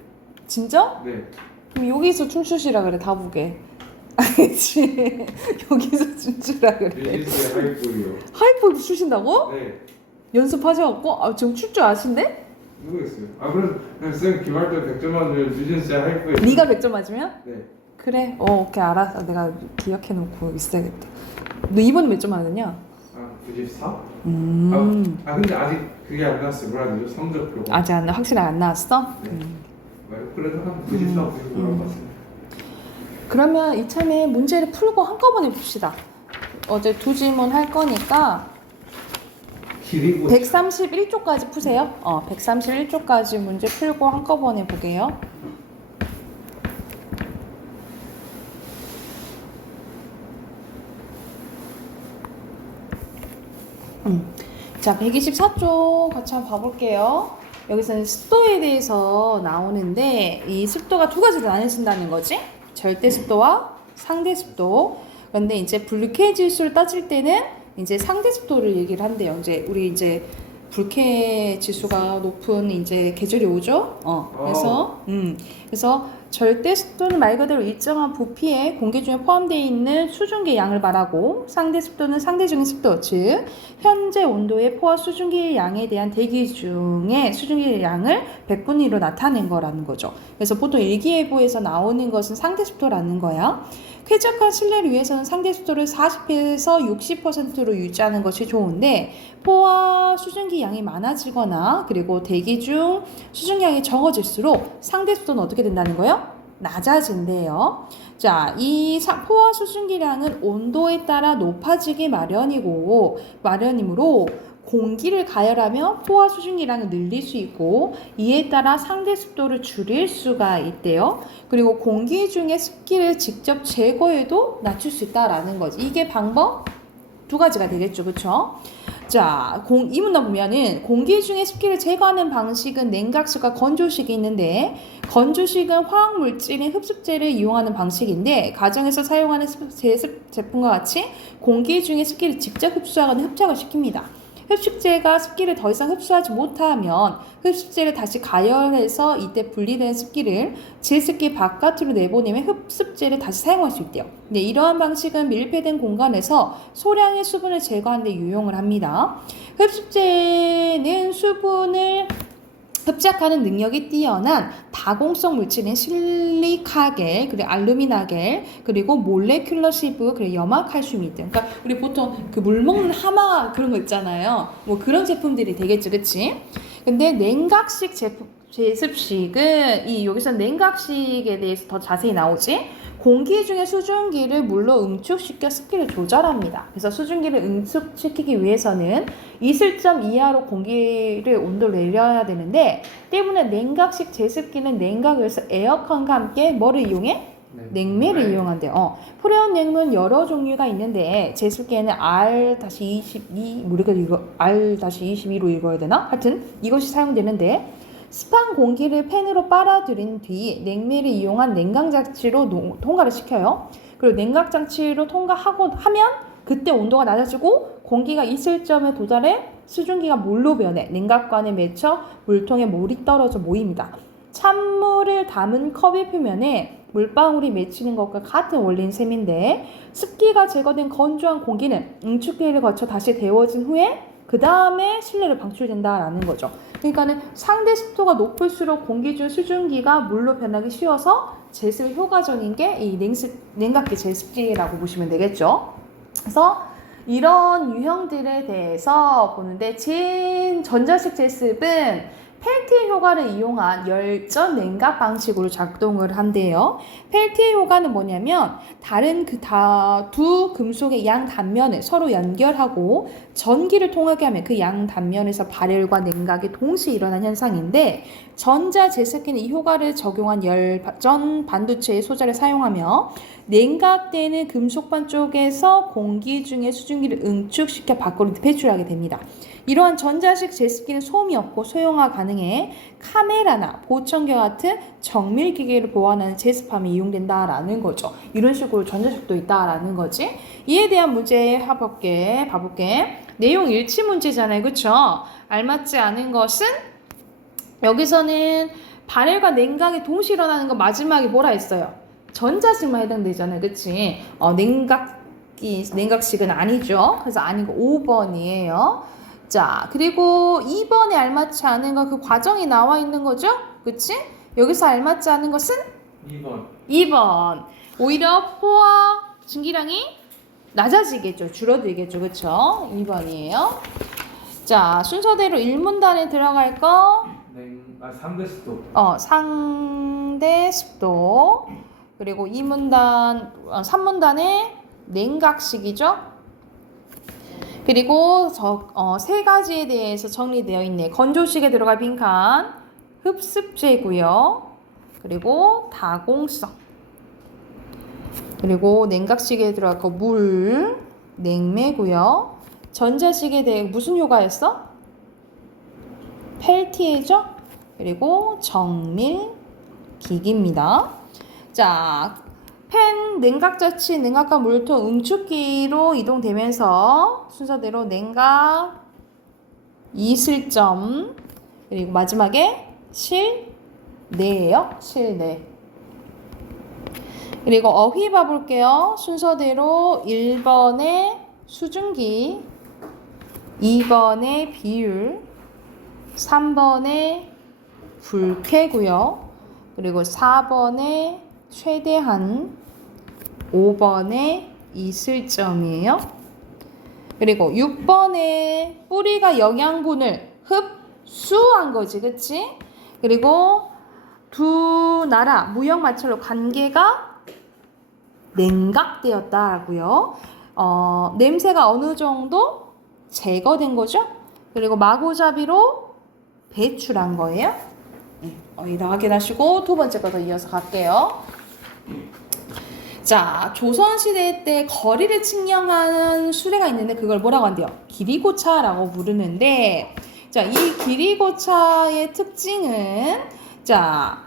진짜? 네. 그럼 여기서 춤추시라 그래 다 보게. 알겠지? 여기서 춤추라 그래. 뮤지스의 하이프요. 하이퍼도 추신다고? 네. 연습하셔갖고? 좀 출 줄 아신데? 모르겠어요. 그럼 쌤 기말 때 100점 맞으면 뮤지스의 하이프예요. 네가 100점 맞으면? 네. 그래. 오케이 알았어. 내가 기억해놓고 있어야겠다. 너 이번에 몇 점 맞았냐? 94? 근데 아직 그게 안 나왔어요. 뭐라 해야 되죠? 성적표가. 아직 확실히 안 나왔어? 네. 그래도 한 94, 95 나왔습니다. 그러면 이참에 문제를 풀고 한꺼번에 봅시다. 어제 두 질문 할 거니까 길이고 131쪽까지 푸세요. 131쪽까지 문제 풀고 한꺼번에 보게요. 자, 124쪽 같이 한번 봐볼게요. 여기서는 습도에 대해서 나오는데 이 습도가 두 가지로 나뉘어진다는 거지. 절대 습도와 상대 습도. 그런데 이제 불쾌 지수를 따질 때는 이제 상대 습도를 얘기를 한대요. 이제 우리 이제 불쾌 지수가 높은 이제 계절이 오죠. 그래서 절대 습도는 말 그대로 일정한 부피에 공기 중에 포함되어 있는 수증기의 양을 말하고, 상대 습도는 상대적인 습도, 즉 현재 온도의 포화 수증기의 양에 대한 대기 중의 수증기의 양을 100분의 1로 나타낸 거라는 거죠. 그래서 보통 일기예보에서 나오는 것은 상대 습도라는 거야. 쾌적한 실내를 위해서는 상대 습도를 40에서 60%로 유지하는 것이 좋은데, 포화 수증기 양이 많아지거나 그리고 대기 중 수증량이 적어질수록 상대 습도는 어떻게 된다는 거예요? 낮아진대요. 자, 이 포화 수증기량은 온도에 따라 높아지기 마련이므로 공기를 가열하면 포화 수증기량을 늘릴 수 있고, 이에 따라 상대 습도를 줄일 수가 있대요. 그리고 공기 중에 습기를 직접 제거해도 낮출 수 있다라는 거지. 이게 방법 두 가지가 되겠죠, 그렇죠? 자, 이 문단 보면은 공기 중에 습기를 제거하는 방식은 냉각식과 건조식이 있는데, 건조식은 화학 물질인 흡습제를 이용하는 방식인데, 가정에서 사용하는 제품과 같이 공기 중에 습기를 직접 흡수하거나 흡착을 시킵니다. 흡식제가 습기를 더 이상 흡수하지 못하면 흡습제를 다시 가열해서 이때 분리된 습기를 제습기 바깥으로 내보내면 흡습제를 다시 사용할 수 있대요. 근데 이러한 방식은 밀폐된 공간에서 소량의 수분을 제거하는 데 유용을 합니다. 흡습제는 수분을 흡착하는 능력이 뛰어난 다공성 물질인 실리카겔, 그리고 알루미나겔, 그리고 몰레큘러시브, 그리고 염화칼슘이 있대. 그러니까 우리 보통 그 물 먹는 하마 그런 거 있잖아요. 뭐 그런 제품들이 되겠죠, 그치? 근데 냉각식 제습식은 여기서 냉각식에 대해서 더 자세히 나오지. 공기 중에 수증기를 물로 응축시켜 습기를 조절합니다. 그래서 수증기를 응축시키기 위해서는 이슬점 이하로 공기를 온도를 내려야 되는데, 때문에 냉각식 제습기는 냉각에서 에어컨과 함께 뭐를 이용해? 냉매를 이용한대요. 프레온 냉매는 여러 종류가 있는데 제습기에는 R-22, 우리가 이거 R-22로 읽어야 되나? 하여튼 이것이 사용되는데, 습한 공기를 팬으로 빨아들인 뒤 냉매를 이용한 냉각장치로 통과를 시켜요. 그리고 냉각장치로 통과하고 하면 그때 온도가 낮아지고 공기가 이슬점에 도달해 수증기가 물로 변해 냉각관에 맺혀 물통에 물이 떨어져 모입니다. 찬물을 담은 컵의 표면에 물방울이 맺히는 것과 같은 원리인 셈인데, 습기가 제거된 건조한 공기는 응축기를 거쳐 다시 데워진 후에 그 다음에 실내로 방출된다라는 거죠. 그러니까는 상대 습도가 높을수록 공기 중 수증기가 물로 변하기 쉬워서 제습 효과적인 게 이 냉각기 제습기라고 보시면 되겠죠. 그래서 이런 유형들에 대해서 보는데, 전자식 제습은 펠티의 효과를 이용한 열전 냉각 방식으로 작동을 한대요. 펠티의 효과는 뭐냐면, 다른 두 금속의 양 단면을 서로 연결하고 전기를 통하게 하면 그 양 단면에서 발열과 냉각이 동시에 일어나는 현상인데, 전자 제습기는 이 효과를 적용한 열전 반도체의 소자를 사용하며 냉각되는 금속반 쪽에서 공기 중에 수증기를 응축시켜 밖으로 배출하게 됩니다. 이러한 전자식 제습기는 소음이 없고 소형화 가능해 카메라나 보청기 같은 정밀기계를 보완하는 제습함이 이용된다라는 거죠. 이런 식으로 전자식도 있다라는 거지. 이에 대한 문제 봐볼게. 내용 일치 문제잖아요, 그쵸? 알맞지 않은 것은, 여기서는 발열과 냉각이 동시에 일어나는 거 마지막에 뭐라 했어요? 전자식만 해당되잖아요, 그치? 냉각식은 아니죠. 그래서 아니고 5번이에요. 자, 그리고 2번에 알맞지 않은 거, 그 과정이 나와 있는 거죠? 그치? 여기서 알맞지 않은 것은? 2번. 오히려 포화 증기량이 낮아지겠죠. 줄어들겠죠. 그쵸? 2번이에요. 자, 순서대로 1문단에 들어갈 거. 상대 습도. 상대 습도. 그리고 3문단에 냉각식이죠. 그리고 세 가지에 대해서 정리되어 있네. 건조식에 들어갈 빈칸, 흡습제고요. 그리고 다공성. 그리고 냉각식에 들어갈 거 물, 냉매고요. 전자식에 대해 무슨 효과였어? 펠티에죠? 그리고 정밀 기기입니다. 자, 팬, 냉각자치, 냉각과 물통, 응축기로 이동되면서 순서대로 냉각, 이슬점, 그리고 마지막에 실내예요. 실내. 그리고 어휘 봐볼게요. 순서대로 1번에 수증기, 2번에 비율, 3번에 불쾌고요. 그리고 4번에 최대한, 5번에 이슬점이에요. 그리고 6번에 뿌리가 영양분을 흡수한 거지, 그치? 그리고 두 나라 무역 마찰로 관계가 냉각되었다라고요. 냄새가 어느 정도 제거된 거죠? 그리고 마구잡이로 배출한 거예요. 이따 확인하시고 두 번째 거도 이어서 갈게요. 자, 조선시대 때 거리를 측량한 수레가 있는데 그걸 뭐라고 한대요? 기리고차라고 부르는데, 자, 이 기리고차의 특징은, 자,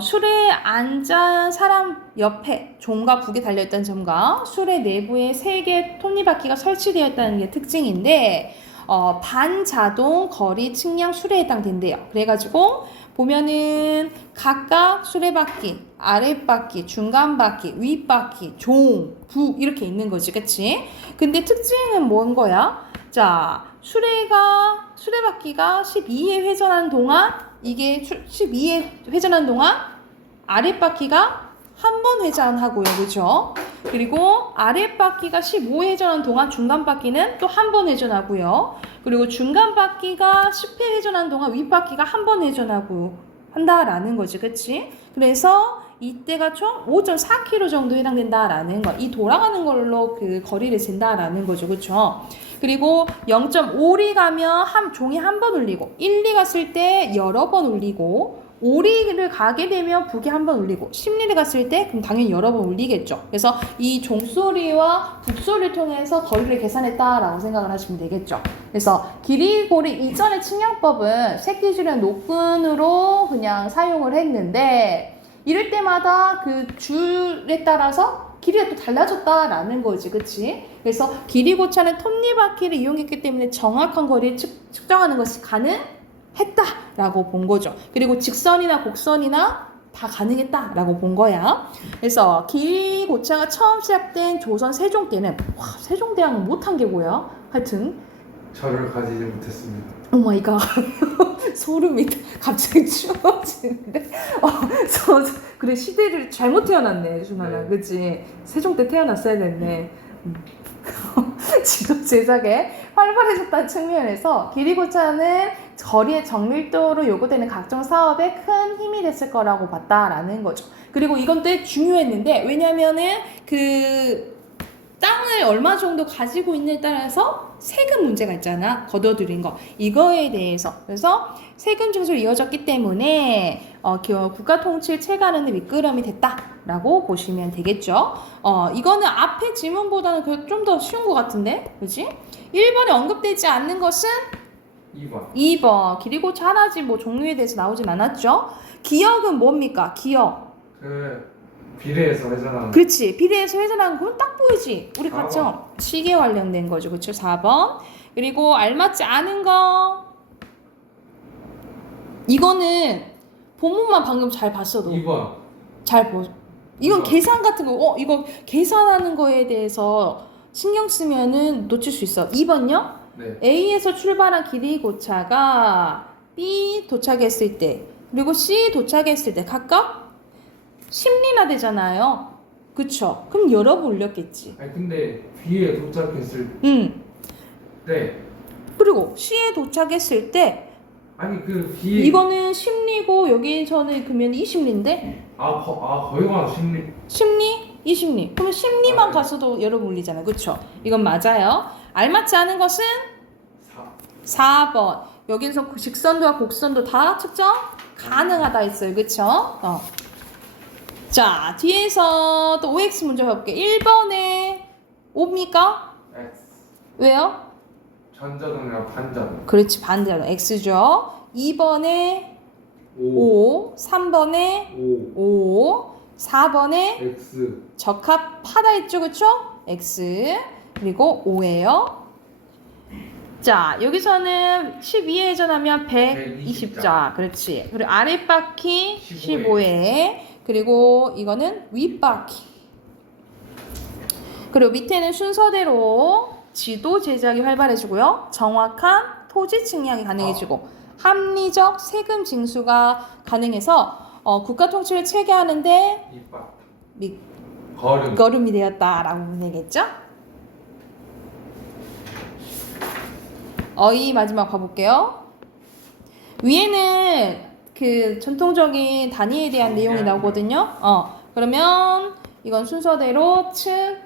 수레에 앉은 사람 옆에 종과 북이 달려있다는 점과 수레 내부에 3개의 톱니바퀴가 설치되어 있다는 게 특징인데, 반자동 거리 측량 수레에 해당된대요. 그래가지고 보면은 각각 수레바퀴, 아랫바퀴, 중간바퀴, 윗바퀴, 종, 북 이렇게 있는 거지, 그치? 근데 특징은 뭔 거야? 자, 수레바퀴가 12회 회전하는 동안 이게 12회 회전하는 동안 아랫바퀴가 한 번 회전하고요. 그죠? 그리고 아랫바퀴가 15회 회전하는 동안 중간바퀴는 또 한 번 회전하고요. 그리고 중간바퀴가 10회 회전하는 동안 윗바퀴가 한 번 회전하고 한다라는 거지. 그치? 그래서 이때가 총 5.4km 정도 해당된다라는 거. 이 돌아가는 걸로 그 거리를 잰다라는 거죠. 그쵸? 그리고 0.5리 가면 종이 한 번 울리고 1리 갔을 때 여러 번 울리고 5리를 가게 되면 북이 한 번 울리고 10리를 갔을 때 그럼 당연히 여러 번 울리겠죠. 그래서 이 종소리와 북소리를 통해서 거리를 계산했다라고 생각을 하시면 되겠죠. 그래서 길이고리 이전의 측량법은 새끼줄의 노끈으로 그냥 사용을 했는데 이럴 때마다 그 줄에 따라서 길이가 또 달라졌다라는 거지, 그치? 그래서 길이 고차는 톱니바퀴를 이용했기 때문에 정확한 거리를 측정하는 것이 가능했다라고 본 거죠. 그리고 직선이나 곡선이나 다 가능했다라고 본 거야. 그래서 길이 고차가 처음 시작된 조선 세종 때는 세종대왕은 못한 게 뭐야? 하여튼 저를 가지지 못했습니다. 오 마이 갓. 소름이 갑자기 추워지는데. 그래, 시대를 잘못 태어났네, 준하나. 네. 그치? 세종 때 태어났어야 됐네. 지도 제작에 활발해졌다는 측면에서 길이고차는 거리의 정밀도로 요구되는 각종 사업에 큰 힘이 됐을 거라고 봤다라는 거죠. 그리고 이건 또 중요했는데, 왜냐면은 그 땅을 얼마 정도 가지고 있느냐에 따라서 세금 문제가 있잖아. 거둬들인 거. 이거에 대해서. 그래서 세금 징수로 이어졌기 때문에 국가 통치를 체계하는 데 미끄럼이 됐다라고 보시면 되겠죠. 이거는 앞에 지문보다는 좀 더 쉬운 것 같은데. 그지? 1번에 언급되지 않는 것은 2번. 길이고차 하나지 뭐 종류에 대해서 나오진 않았죠. 기역은 뭡니까? 기역. 비례해서 회전하는. 그렇지. 비례해서 회전하는 건 딱 보이지. 우리 4번. 봤죠? 시계 관련된 거죠. 그렇죠? 4번. 그리고 알맞지 않은 거. 이거는 본문만 방금 잘 봤어도 2번. 잘 보. 이건 2번. 계산 같은 거. 이거 계산하는 거에 대해서 신경 쓰면은 놓칠 수 있어. 2번요? 네. A에서 출발한 길이고차가 B 도착했을 때 그리고 C 도착했을 때 각각 10리나 되잖아요. 그쵸? 그럼 여러 번 울렸겠지. 아니 근데 B에 도착했을 때 그리고 C에 도착했을 때 아니 그 B에 이거는 10리고 여기서는 그러면 20리인데 거기 가서 10리 10리? 20리. 그러면 10리만 가서도 여러 번 울리잖아요. 그쵸? 이건 맞아요. 알맞지 않은 것은 4번. 여기서 그 직선도와 곡선도 다 측정 가능하다 했어요. 그쵸? 자, 뒤에서 또 OX 문제 해볼게. 1번에 5입니까? X 왜요? 전자동이랑 반자동. 그렇지, 반대로 X죠. 2번에 5, 3번에 5, 4번에 X 적합하다 했죠. 그쵸? X. 그리고 5예요. 자, 여기서는 12회 회전하면 120자. 그렇지. 그리고 아랫바퀴 15회. 그리고 이거는 윗바퀴. 그리고 밑에는 순서대로 지도 제작이 활발해지고요. 정확한 토지 측량이 가능해지고 합리적 세금 징수가 가능해서 국가 통치를 체계하는데 거름. 걸음이 되었다라고 보면 되겠죠? 어이 마지막 봐볼게요. 위에는 그 전통적인 단위에 대한 내용이 나오거든요. 그러면 이건 순서대로 측량,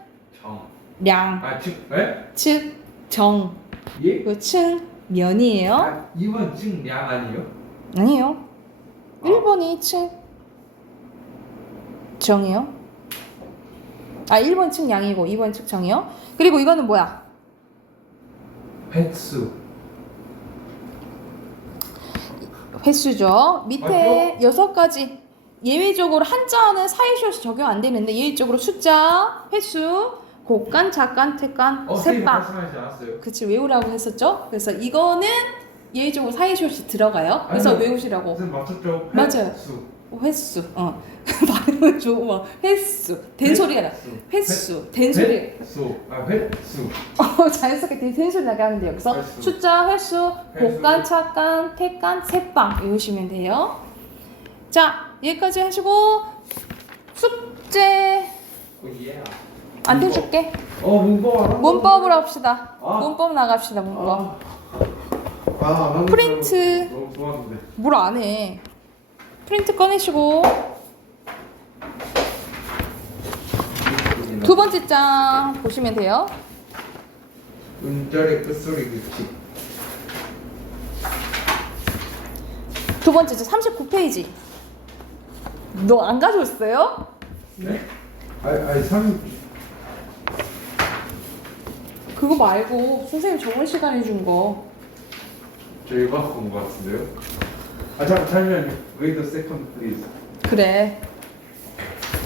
측정, 예? 그 측면이에요. 2번 측량 아니에요? 아니에요. 1번이 측정이에요. 1번 측량이고 2번 측정이요. 그리고 이거는 뭐야? 횟수죠. 밑에 6가지 예외적으로 한자어는 사이시옷이 적용 안 되는데 예외적으로 숫자, 횟수, 곡간, 작간, 택간, 선생님 셋방. 말씀하시지 않았어요? 그치, 외우라고 했었죠. 그래서 이거는 예외적으로 사이시옷이 들어가요. 그래서 아니요. 외우시라고. 선생님 맞췄죠? 맞아요. 횟수. 좋아. 횟수. 된 소리가 나. 횟수. 된 소리. 횟수. 횟수. 자연스럽게 된 소리 나게 하면 돼요. 그래서 횟수. 숫자, 횟수, 복간, 착간, 택간, 색방 외우시면 돼요. 자, 여기까지 하시고 숙제 예. 안 해줄게. 문법 알아? 문법으로 합시다. 아. 문법 나갑시다. 문법. 나는 프린트. 너무 좋았는데. 뭘 안 해. 프린트 꺼내시고 두 번째 장 보시면 돼요. 음절의 끝소리 규칙. 두 번째 장 39페이지. 너 안 가져왔어요? 네? 아니 3. 그거 말고 선생님 저번 시간에 준 거. 저 이거 갖고 온 것 같은데요? 잠시만요. Wait a second, please. 그래.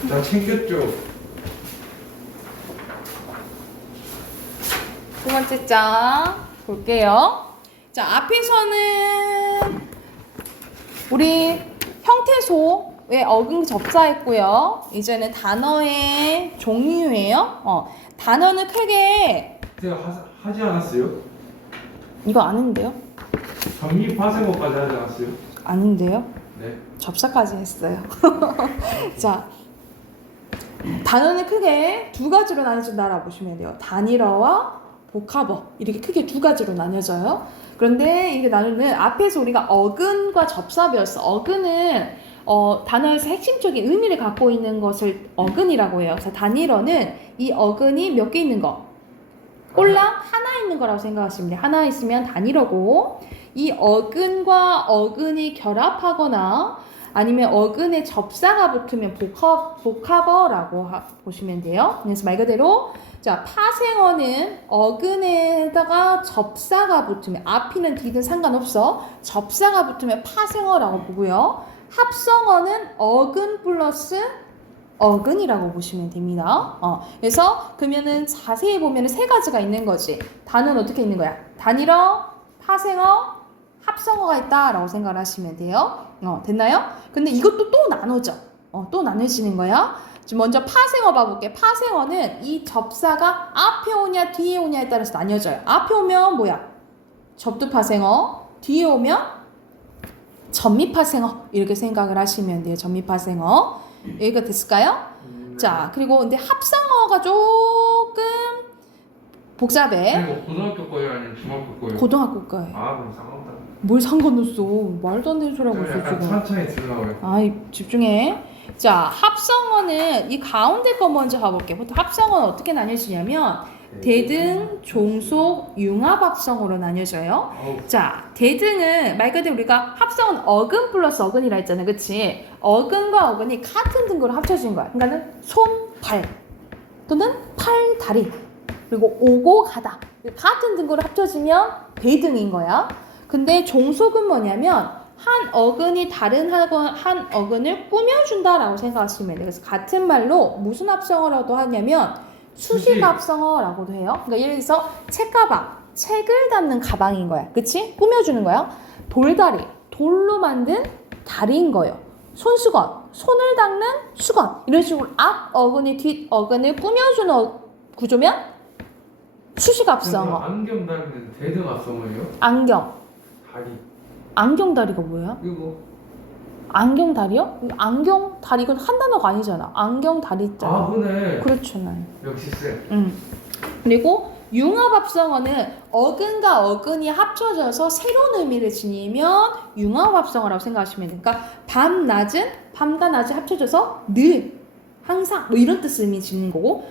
나 챙겼죠? 두 번째 장 볼게요. 자, 앞에서는 우리 형태소에 어근 접사했고요. 이제는 단어의 종류예요. 단어는 크게 제가 하지 않았어요? 이거 아는데요? 정립하생어까지 하지 않았어요? 아닌데요? 네. 접사까지 했어요. 자, 단어는 크게 두 가지로 나눠진다라고 보시면 돼요. 단일어와 복합어 이렇게 크게 두 가지로 나뉘어져요. 그런데 이게 나누는 앞에서 우리가 어근과 접사 배웠어. 어근은 단어에서 핵심적인 의미를 갖고 있는 것을 어근이라고 해요. 그래서 단일어는 이 어근이 몇 개 있는 거? 꼴랑 하나 있는 거라고 생각하시면 돼요. 하나 있으면 단일어고 이 어근과 어근이 결합하거나 아니면 어근에 접사가 붙으면 복합어라고 보시면 돼요. 그래서 말 그대로 자, 파생어는 어근에다가 접사가 붙으면 앞이든 뒤든 상관없어. 접사가 붙으면 파생어라고 보고요. 합성어는 어근 플러스 어근이라고 보시면 됩니다. 그래서 그러면은 자세히 보면은 세 가지가 있는 거지. 단어는 어떻게 있는 거야? 단일어, 파생어, 합성어가 있다라고 생각을 하시면 돼요. 됐나요? 근데 이것도 또 나눠져. 또 나눠지는 거야. 지금 먼저 파생어 봐볼게. 파생어는 이 접사가 앞에 오냐 뒤에 오냐에 따라서 나뉘어져요. 앞에 오면 뭐야? 접두파생어. 뒤에 오면 전미파생어. 이렇게 생각을 하시면 돼요. 전미파생어. 여기가 됐을까요? 자, 그리고 근데 합성어가 조금 복잡해. 이거 고등학교 거예요? 아니면 중학교 거예요? 고등학교 거예요. 그럼 상관없다. 뭘 상관없어. 말도 안 되는 소리 하고 있어 약간 지금. 천천히 들으라고요. 아이, 집중해. 자, 합성어는 이 가운데 거 먼저 봐볼게. 보통 합성어는 어떻게 나뉘어지냐면 대등, 종속, 융합 합성어로 나뉘어져요. 자, 대등은 말 그대로 우리가 합성은 어근 플러스 어근이라 했잖아, 그치? 어근과 어근이 같은 등급으로 합쳐진 거야. 그러니까는 손, 발 또는 팔, 다리 그리고 오고 가다 같은 등급으로 합쳐지면 대등인 거야. 근데 종속은 뭐냐면 한 어근이 다른 한 어근을 꾸며준다라고 생각하시면 돼요. 그래서 같은 말로 무슨 합성어라도 하냐면 수식 합성어라고도 해요. 그러니까 예를 들어서 책가방, 책을 담는 가방인 거야. 그치? 꾸며주는 거야. 돌다리, 돌로 만든 다리인 거예요. 손수건, 손을 닦는 수건. 이런 식으로 앞 어근이 뒷 어근을 꾸며주는 구조면 수식 합성어. 안경 다리는 대등 합성어예요? 안경. 다리. 안경 다리가 뭐야? 이거. 안경 다리요? 안경 다리 이건 한 단어가 아니잖아. 안경 다리 있잖아. 그네. 그렇잖아요. 역시 쎄. 그리고 융합 합성어는 어근과 어근이 합쳐져서 새로운 의미를 지니면 융합 합성어라고 생각하시면 돼요. 그러니까 밤과 낮이 합쳐져서 늘 항상 뭐 이런 뜻을 의미 짓는 거고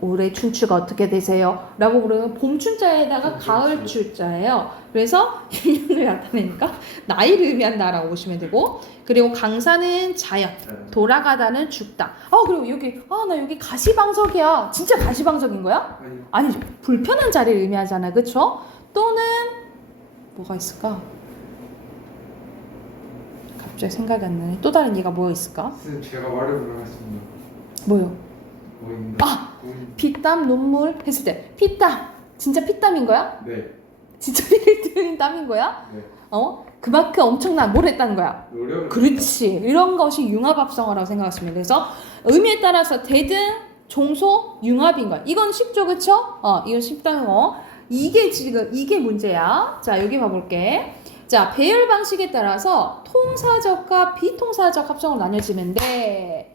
올해 춘추가 어떻게 되세요? 라고 부르면 봄춘자에다가 가을 출자예요. 그래서 1년을 나타내니까 나이를 의미한다라고 보시면 되고 그리고 강사는 자연, 돌아가다는 죽다. 그리고 여기 나 여기 가시방석이야. 진짜 가시방석인 거야? 아니죠. 불편한 자리를 의미하잖아. 그쵸? 또는 뭐가 있을까? 갑자기 생각이 안 나네. 또 다른 예가 뭐가 있을까? 선생님 제가 말해보도록 하겠습니다. 뭐요? 뭐입니다. 피땀 눈물 했을 때 피땀 진짜 피땀인 거야? 네. 진짜 피를 흘린 땀인 거야? 네. 그만큼 엄청난 뭘 했다는 거야. 노력. 그렇지. 이런 것이 융합합성어라고 생각하시면 돼요. 그래서 의미에 따라서 대등, 종소, 융합인 거야. 이건 쉽죠, 그쵸? 이건 쉽다는 거. 이게 문제야. 자, 여기 봐볼게. 자, 배열 방식에 따라서 통사적과 비통사적 합성으로 나뉘어지는데,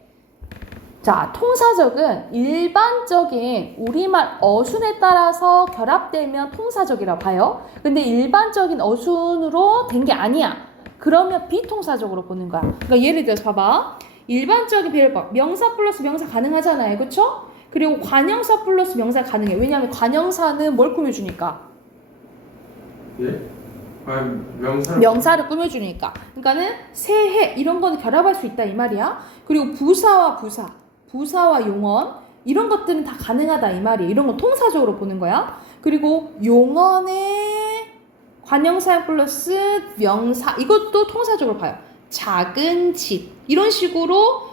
자, 통사적은 일반적인 우리말 어순에 따라서 결합되면 통사적이라고 봐요. 근데 일반적인 어순으로 된 게 아니야. 그러면 비통사적으로 보는 거야. 그러니까 예를 들어서 봐봐. 일반적인 배열법, 명사 플러스 명사 가능하잖아요. 그쵸? 그리고 관형사 플러스 명사 가능해. 왜냐하면 관형사는 뭘 꾸며주니까? 예? 명사를. 명사를 꾸며주니까. 그러니까는 새해 이런 거는 결합할 수 있다 이 말이야. 그리고 부사와 부사, 부사와 용언 이런 것들은 다 가능하다 이 말이야. 이런 거 통사적으로 보는 거야. 그리고 용언의 관형사 플러스 명사 이것도 통사적으로 봐요. 작은 집 이런 식으로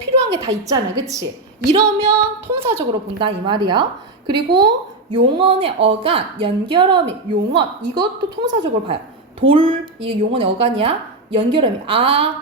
필요한 게 다 있잖아, 그치? 이러면 통사적으로 본다 이 말이야. 그리고 용언의 어간, 연결어미, 용언 이것도 통사적으로 봐요. 이게 용언의 어간이야. 연결어미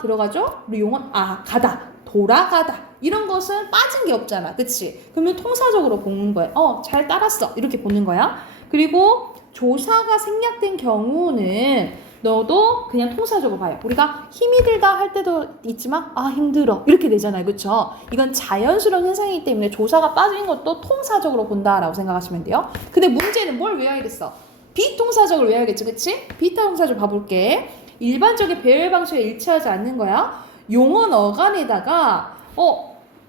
들어가죠? 그리고 용언 가다, 돌아가다 이런 것은 빠진 게 없잖아, 그치? 그러면 통사적으로 보는 거야. 잘 따랐어 이렇게 보는 거야. 그리고 조사가 생략된 경우는 너도 그냥 통사적으로 봐요. 우리가 힘이 들다 할 때도 있지만 힘들어 이렇게 되잖아요, 그쵸? 이건 자연스러운 현상이기 때문에 조사가 빠진 것도 통사적으로 본다라고 생각하시면 돼요. 근데 문제는 뭘 외워야겠어? 비통사적으로 외워야겠지, 그치? 비통사적 봐볼게. 일반적인 배열 방식에 일치하지 않는 거야. 용언 어간에다가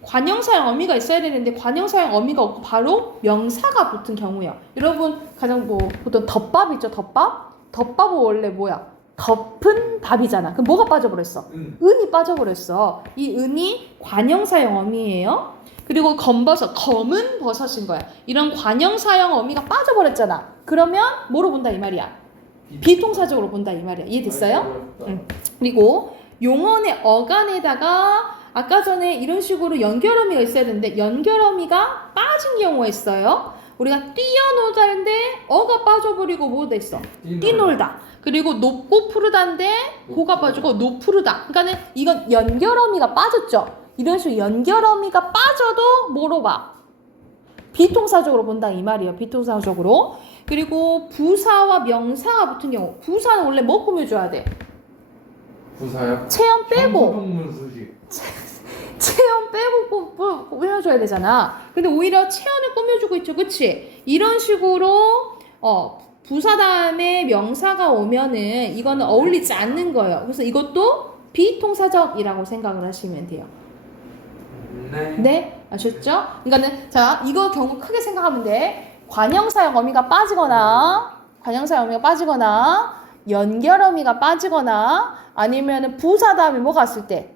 관형사형 어미가 있어야 되는데 관형사형 어미가 없고 바로 명사가 붙은 경우예요. 여러분 가장 보통 덮밥이죠, 덮밥? 덮밥은 원래 뭐야? 덮은 밥이잖아. 그럼 뭐가 빠져버렸어? 은이 빠져버렸어. 이 은이 관형사형 어미예요. 그리고 검버섯, 검은 버섯인 거야. 이런 관형사형 어미가 빠져버렸잖아. 그러면 뭐로 본다 이 말이야? 비통사적으로 본다 이 말이야. 이해됐어요? 그리고 용언의 어간에다가 아까 전에 이런 식으로 연결어미가 있어야 되는데 연결어미가 빠진 경우가 있어요. 우리가 뛰어놀다인데 어가 빠져버리고 뭐 됐어? 뛰놀다. 그리고 높고 푸르다인데 고가 빠지고 노푸르다. 그러니까는 이건 연결어미가 빠졌죠. 이런 식으로 연결어미가 빠져도 뭐로 봐? 비통사적으로 본다 이 말이에요. 비통사적으로. 그리고 부사와 명사가 붙은 경우. 부사는 원래 뭐 꾸며줘야 돼? 부사요? 체험 빼고. 형용문 수식. 체험 빼고 꾸며줘야 되잖아. 근데 오히려 체험을 꾸며주고 있죠, 그치? 이런 식으로 부사 다음에 명사가 오면은 이거는 어울리지 않는 거예요. 그래서 이것도 비통사적이라고 생각을 하시면 돼요. 네, 아셨죠? 그러니까는 자 이거 경우 크게 생각하면 돼. 관형사형 어미가 빠지거나 연결어미가 빠지거나 아니면은 부사 다음에 뭐가 왔을 때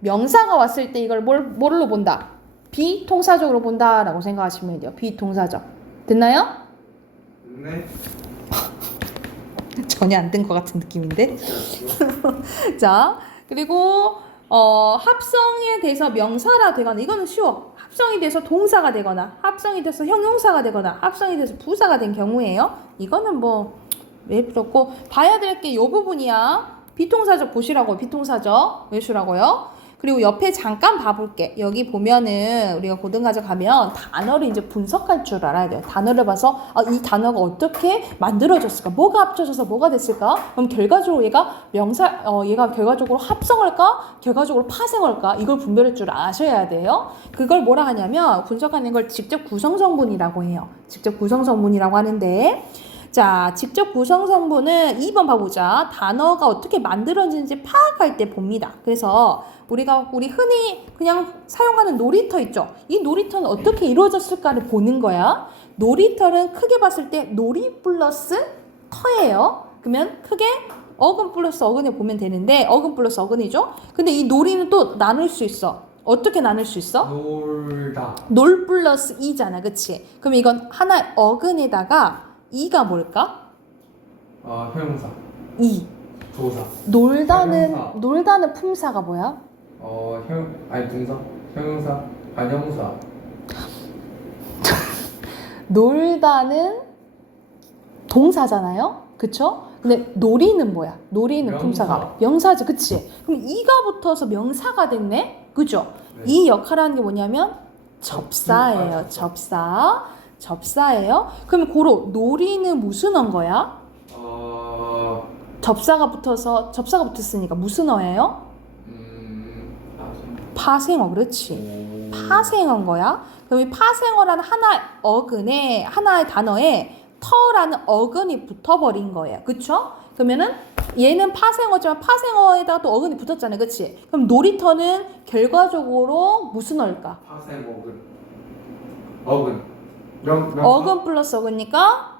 명사가 왔을 때 이걸 뭘로 본다? 비통사적으로 본다라고 생각하시면 돼요. 비통사적. 됐나요? 네. 전혀 안 된 것 같은 느낌인데. 자, 그리고 합성에 대해서 명사라 되거나 이거는 쉬워. 합성이 돼서 동사가 되거나 합성이 돼서 형용사가 되거나 합성이 돼서 부사가 된 경우에요. 이거는 왜 부럽고 봐야 될 게 이 부분이야. 비통사적 보시라고. 비통사적 외우시라고요. 그리고 옆에 잠깐 봐볼게. 여기 보면은 우리가 고등과정 가면 단어를 이제 분석할 줄 알아야 돼요. 단어를 봐서 이 단어가 어떻게 만들어졌을까? 뭐가 합쳐져서 뭐가 됐을까? 그럼 결과적으로 얘가 얘가 결과적으로 합성할까? 결과적으로 파생할까? 이걸 분별할 줄 아셔야 돼요. 그걸 뭐라 하냐면 분석하는 걸 직접 구성성분이라고 해요. 직접 구성성분이라고 하는데 자, 직접 구성성분은 2번 봐보자. 단어가 어떻게 만들어지는지 파악할 때 봅니다. 그래서 우리 흔히 그냥 사용하는 놀이터 있죠. 이 놀이터는 어떻게 이루어졌을까를 보는 거야. 놀이터는 크게 봤을 때 놀이 플러스 터예요. 그러면 크게 어근 플러스 어근에 보면 되는데 어근 플러스 어근이죠. 근데 이 놀이는 또 나눌 수 있어. 어떻게 나눌 수 있어? 놀다. 놀 플러스 이잖아, 그치? 그럼 이건 하나의 어근에다가 이가 뭘까? 형용사. 이. 조사. 놀다는 품사가 뭐야? 동사. 형용사. 관형사. 놀다는 동사잖아요. 그쵸? 근데 놀이는 뭐야? 놀이는 명사. 품사가 명사지, 그치? 그럼 이가 붙어서 명사가 됐네, 그죠? 네. 이 역할하는 게 뭐냐면 접사예요. 아, 접사예요. 그럼 고로 놀이는 무슨 어인 거야? 접사가 붙었으니까 무슨 어예요? 파생어, 그렇지. 파생어인 거야. 그럼 이 파생어라는 하나의 단어에 터라는 어근이 붙어버린 거예요. 그쵸? 그러면은 얘는 파생어지만 파생어에다가 또 어근이 붙었잖아요. 그치? 그럼 놀이터는 결과적으로 무슨 어일까? 파생 어근. 명사? 어근 플러스 어근이니까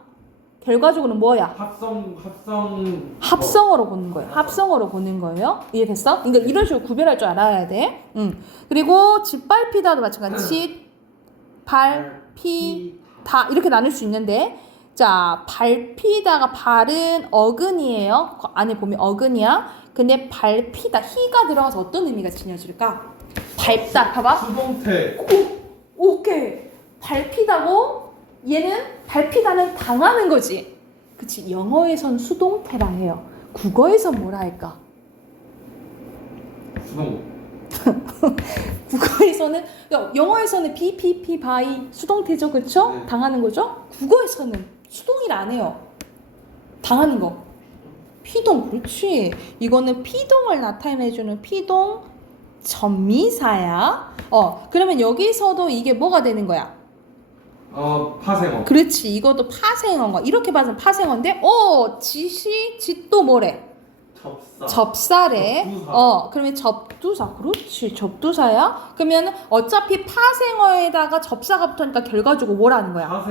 결과적으로는 뭐야? 합성어로 보는 거예요. 합성어로 보는 거예요. 이해됐어? 그러니까 이런 식으로 구별할 줄 알아야 돼. 그리고 짓밟히다도 마찬가지. 짓밟히다 이렇게 나눌 수 있는데, 자, 밟히다가 발은 어근이에요. 안에 보면 어근이야. 근데 밟히다 히가 들어가서 어떤 의미가 지녀질까? 밟다. 봐봐. 수동태. 오케이. 밟히다고 얘는 밟히다는 당하는 거지. 그치? 영어에선 수동태라 해요. 국어에선 뭐라 할까? 국어에서는 영어에서는 be, by 수동태죠, 그쵸? 네. 당하는 거죠. 국어에서는 수동이라 안 해요. 당하는 거. 피동, 그렇지. 이거는 피동을 나타내주는 피동 전미사야. 그러면 여기서도 이게 뭐가 되는 거야? 파생어. 그렇지. 이것도 파생어인 거야. 이렇게 봐서 파생어인데, 짓도 뭐래? 접사래. 접두사. 그러면 접두사. 그렇지. 접두사야. 그러면 어차피 파생어에다가 접사가 붙으니까 결과적으로 뭐라는 거야?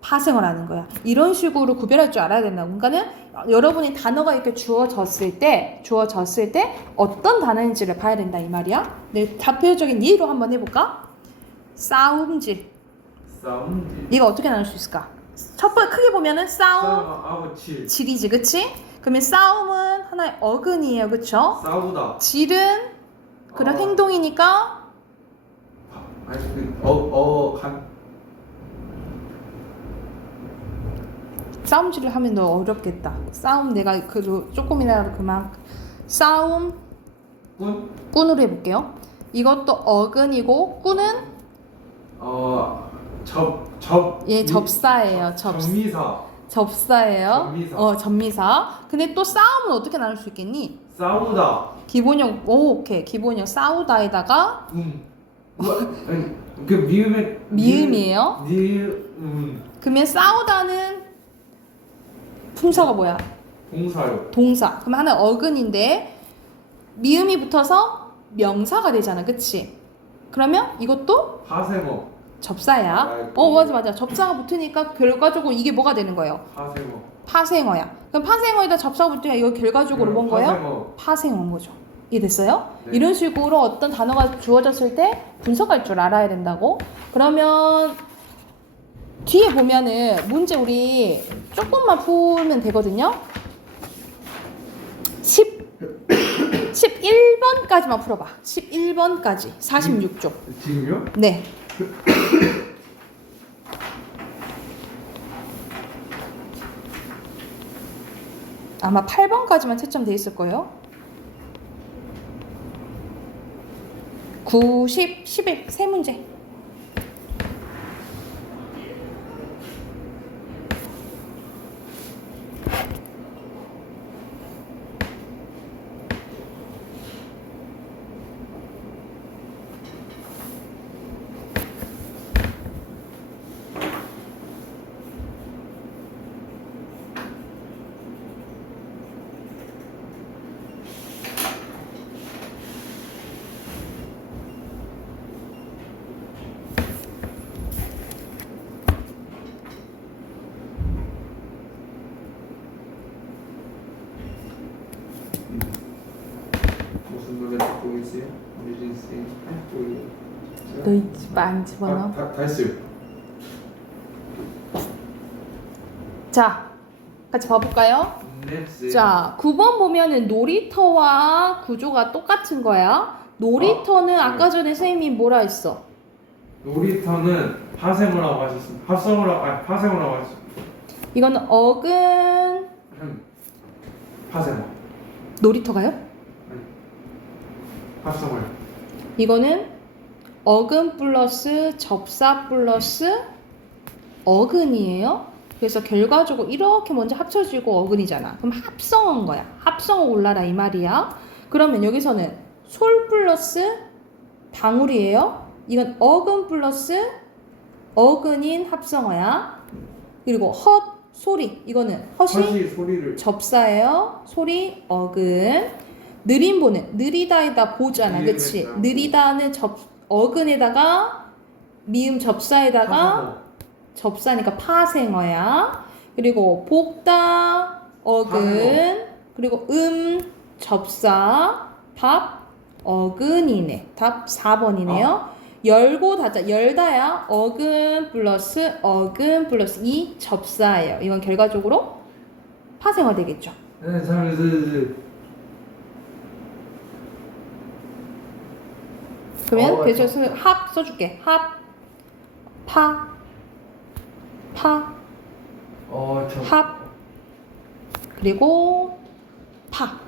파생어라는 거야. 이런 식으로 구별할 줄 알아야 된다. 그러니까는 여러분이 단어가 이렇게 주어졌을 때 어떤 단어인지를 봐야 된다 이 말이야. 네, 대표적인 예로 한번 해볼까? 싸움질. 이거 어떻게 나눌 수 있을까? 첫 번째 크게 보면은 질이지, 그치? 그러면 싸움은 하나의 어근이에요, 그쵸? 싸우다. 질은 그런 행동이니까 싸움질을 하면 너 어렵겠다. 싸움 내가 그래도 조금이라도 싸움 꾼으로 해볼게요. 이것도 어근이고 꾼은 접사예요. 접사예요. 접미사. 근데 또 싸움은 어떻게 나눌 수 있겠니? 싸우다. 기본형. 오케이. 기본형 싸우다에다가 그 미음이에요. 그러면 싸우다는 품사가 뭐야? 동사요. 동사. 그럼 하나 어근인데 미음이 붙어서 명사가 되잖아, 그치? 그러면 이것도 파생어. 접사야. 맞아. 접사가 붙으니까 결과적으로 이게 뭐가 되는 거예요? 파생어야. 그럼 파생어에다 접사가 붙으니까 이거 결과적으로 뭔 거예요? 파생어인 거죠. 이해됐어요? 네. 이런 식으로 어떤 단어가 주어졌을 때 분석할 줄 알아야 된다고. 그러면 뒤에 보면은 문제 우리 조금만 풀면 되거든요. 11번까지만 풀어봐. 11번까지 46쪽. 지금요? 네. 아마 8번까지만 채점돼 있을 거예요. 9, 10, 11 세 문제. 무슨 노래 듣고 계세요? 뮤직스 너 안 집어넣어? 다 했어요. 자, 같이 봐볼까요? 자, 9번 보면은 놀이터와 구조가 똑같은 거야. 놀이터는 아까 전에 선생님이 뭐라 했어? 놀이터는 파생어라고 하셨습니다. 파생어라고 하셨습니다. 이거는 어근 파생어. 놀이터 가요? 합성어요. 이거는 어근 플러스 접사 플러스 어근이에요. 그래서 결과적으로 이렇게 먼저 합쳐지고 어근이잖아. 그럼 합성어인 거야. 합성어 골라라 이 말이야. 그러면 여기서는 솔 플러스 방울이에요. 이건 어근 플러스 어근인 합성어야. 그리고 헛 소리 이거는 헛이 소리를 접사예요. 소리 어근. 느림보는 느리다에다 보잖아. 그치? 느리다는 어근에다가 미음 접사에다가 접사니까 파생어야. 그리고 복다 어근 그리고 접사 밥 어근이네. 답 4번이네요. 열고 닫자 열다야 어근 플러스 이 접사예요. 이건 결과적으로 파생어 되겠죠. 네, 그러면 대셔서 합 써줄게. 합 합 그리고 파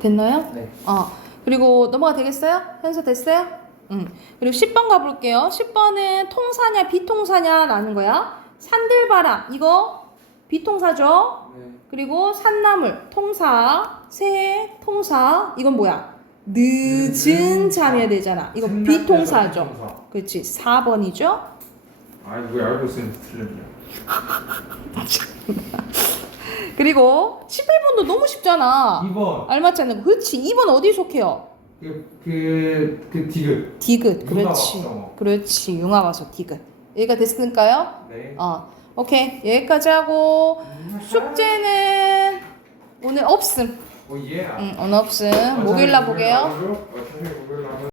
됐나요? 네. 그리고 넘어가 되겠어요? 현서 됐어요? 그리고 10번 가볼게요. 10번은 통사냐 비통사냐라는 거야. 산들바람 이거 비통사죠? 네. 그리고 산나물 통사, 새 통사 이건 뭐야? 늦은 잠이어야 되잖아. 이거 비통사죠. 그렇지. 4번이죠? 아니 왜 알고 있으면 틀렸냐. 그리고 18번도 너무 쉽잖아. 2번 알맞지 않는 거. 그렇지. 2번 어디에 속해요? 그 디귿. 디귿. 그렇지. 융합합성어. 그렇지. 융합와서 디귿. 여기가 됐을까요? 네. 오케이. 여기까지 하고 숙제는 오늘 없음. 오 예. 오늘 없음. 목요일 날 보게요. 목요일 날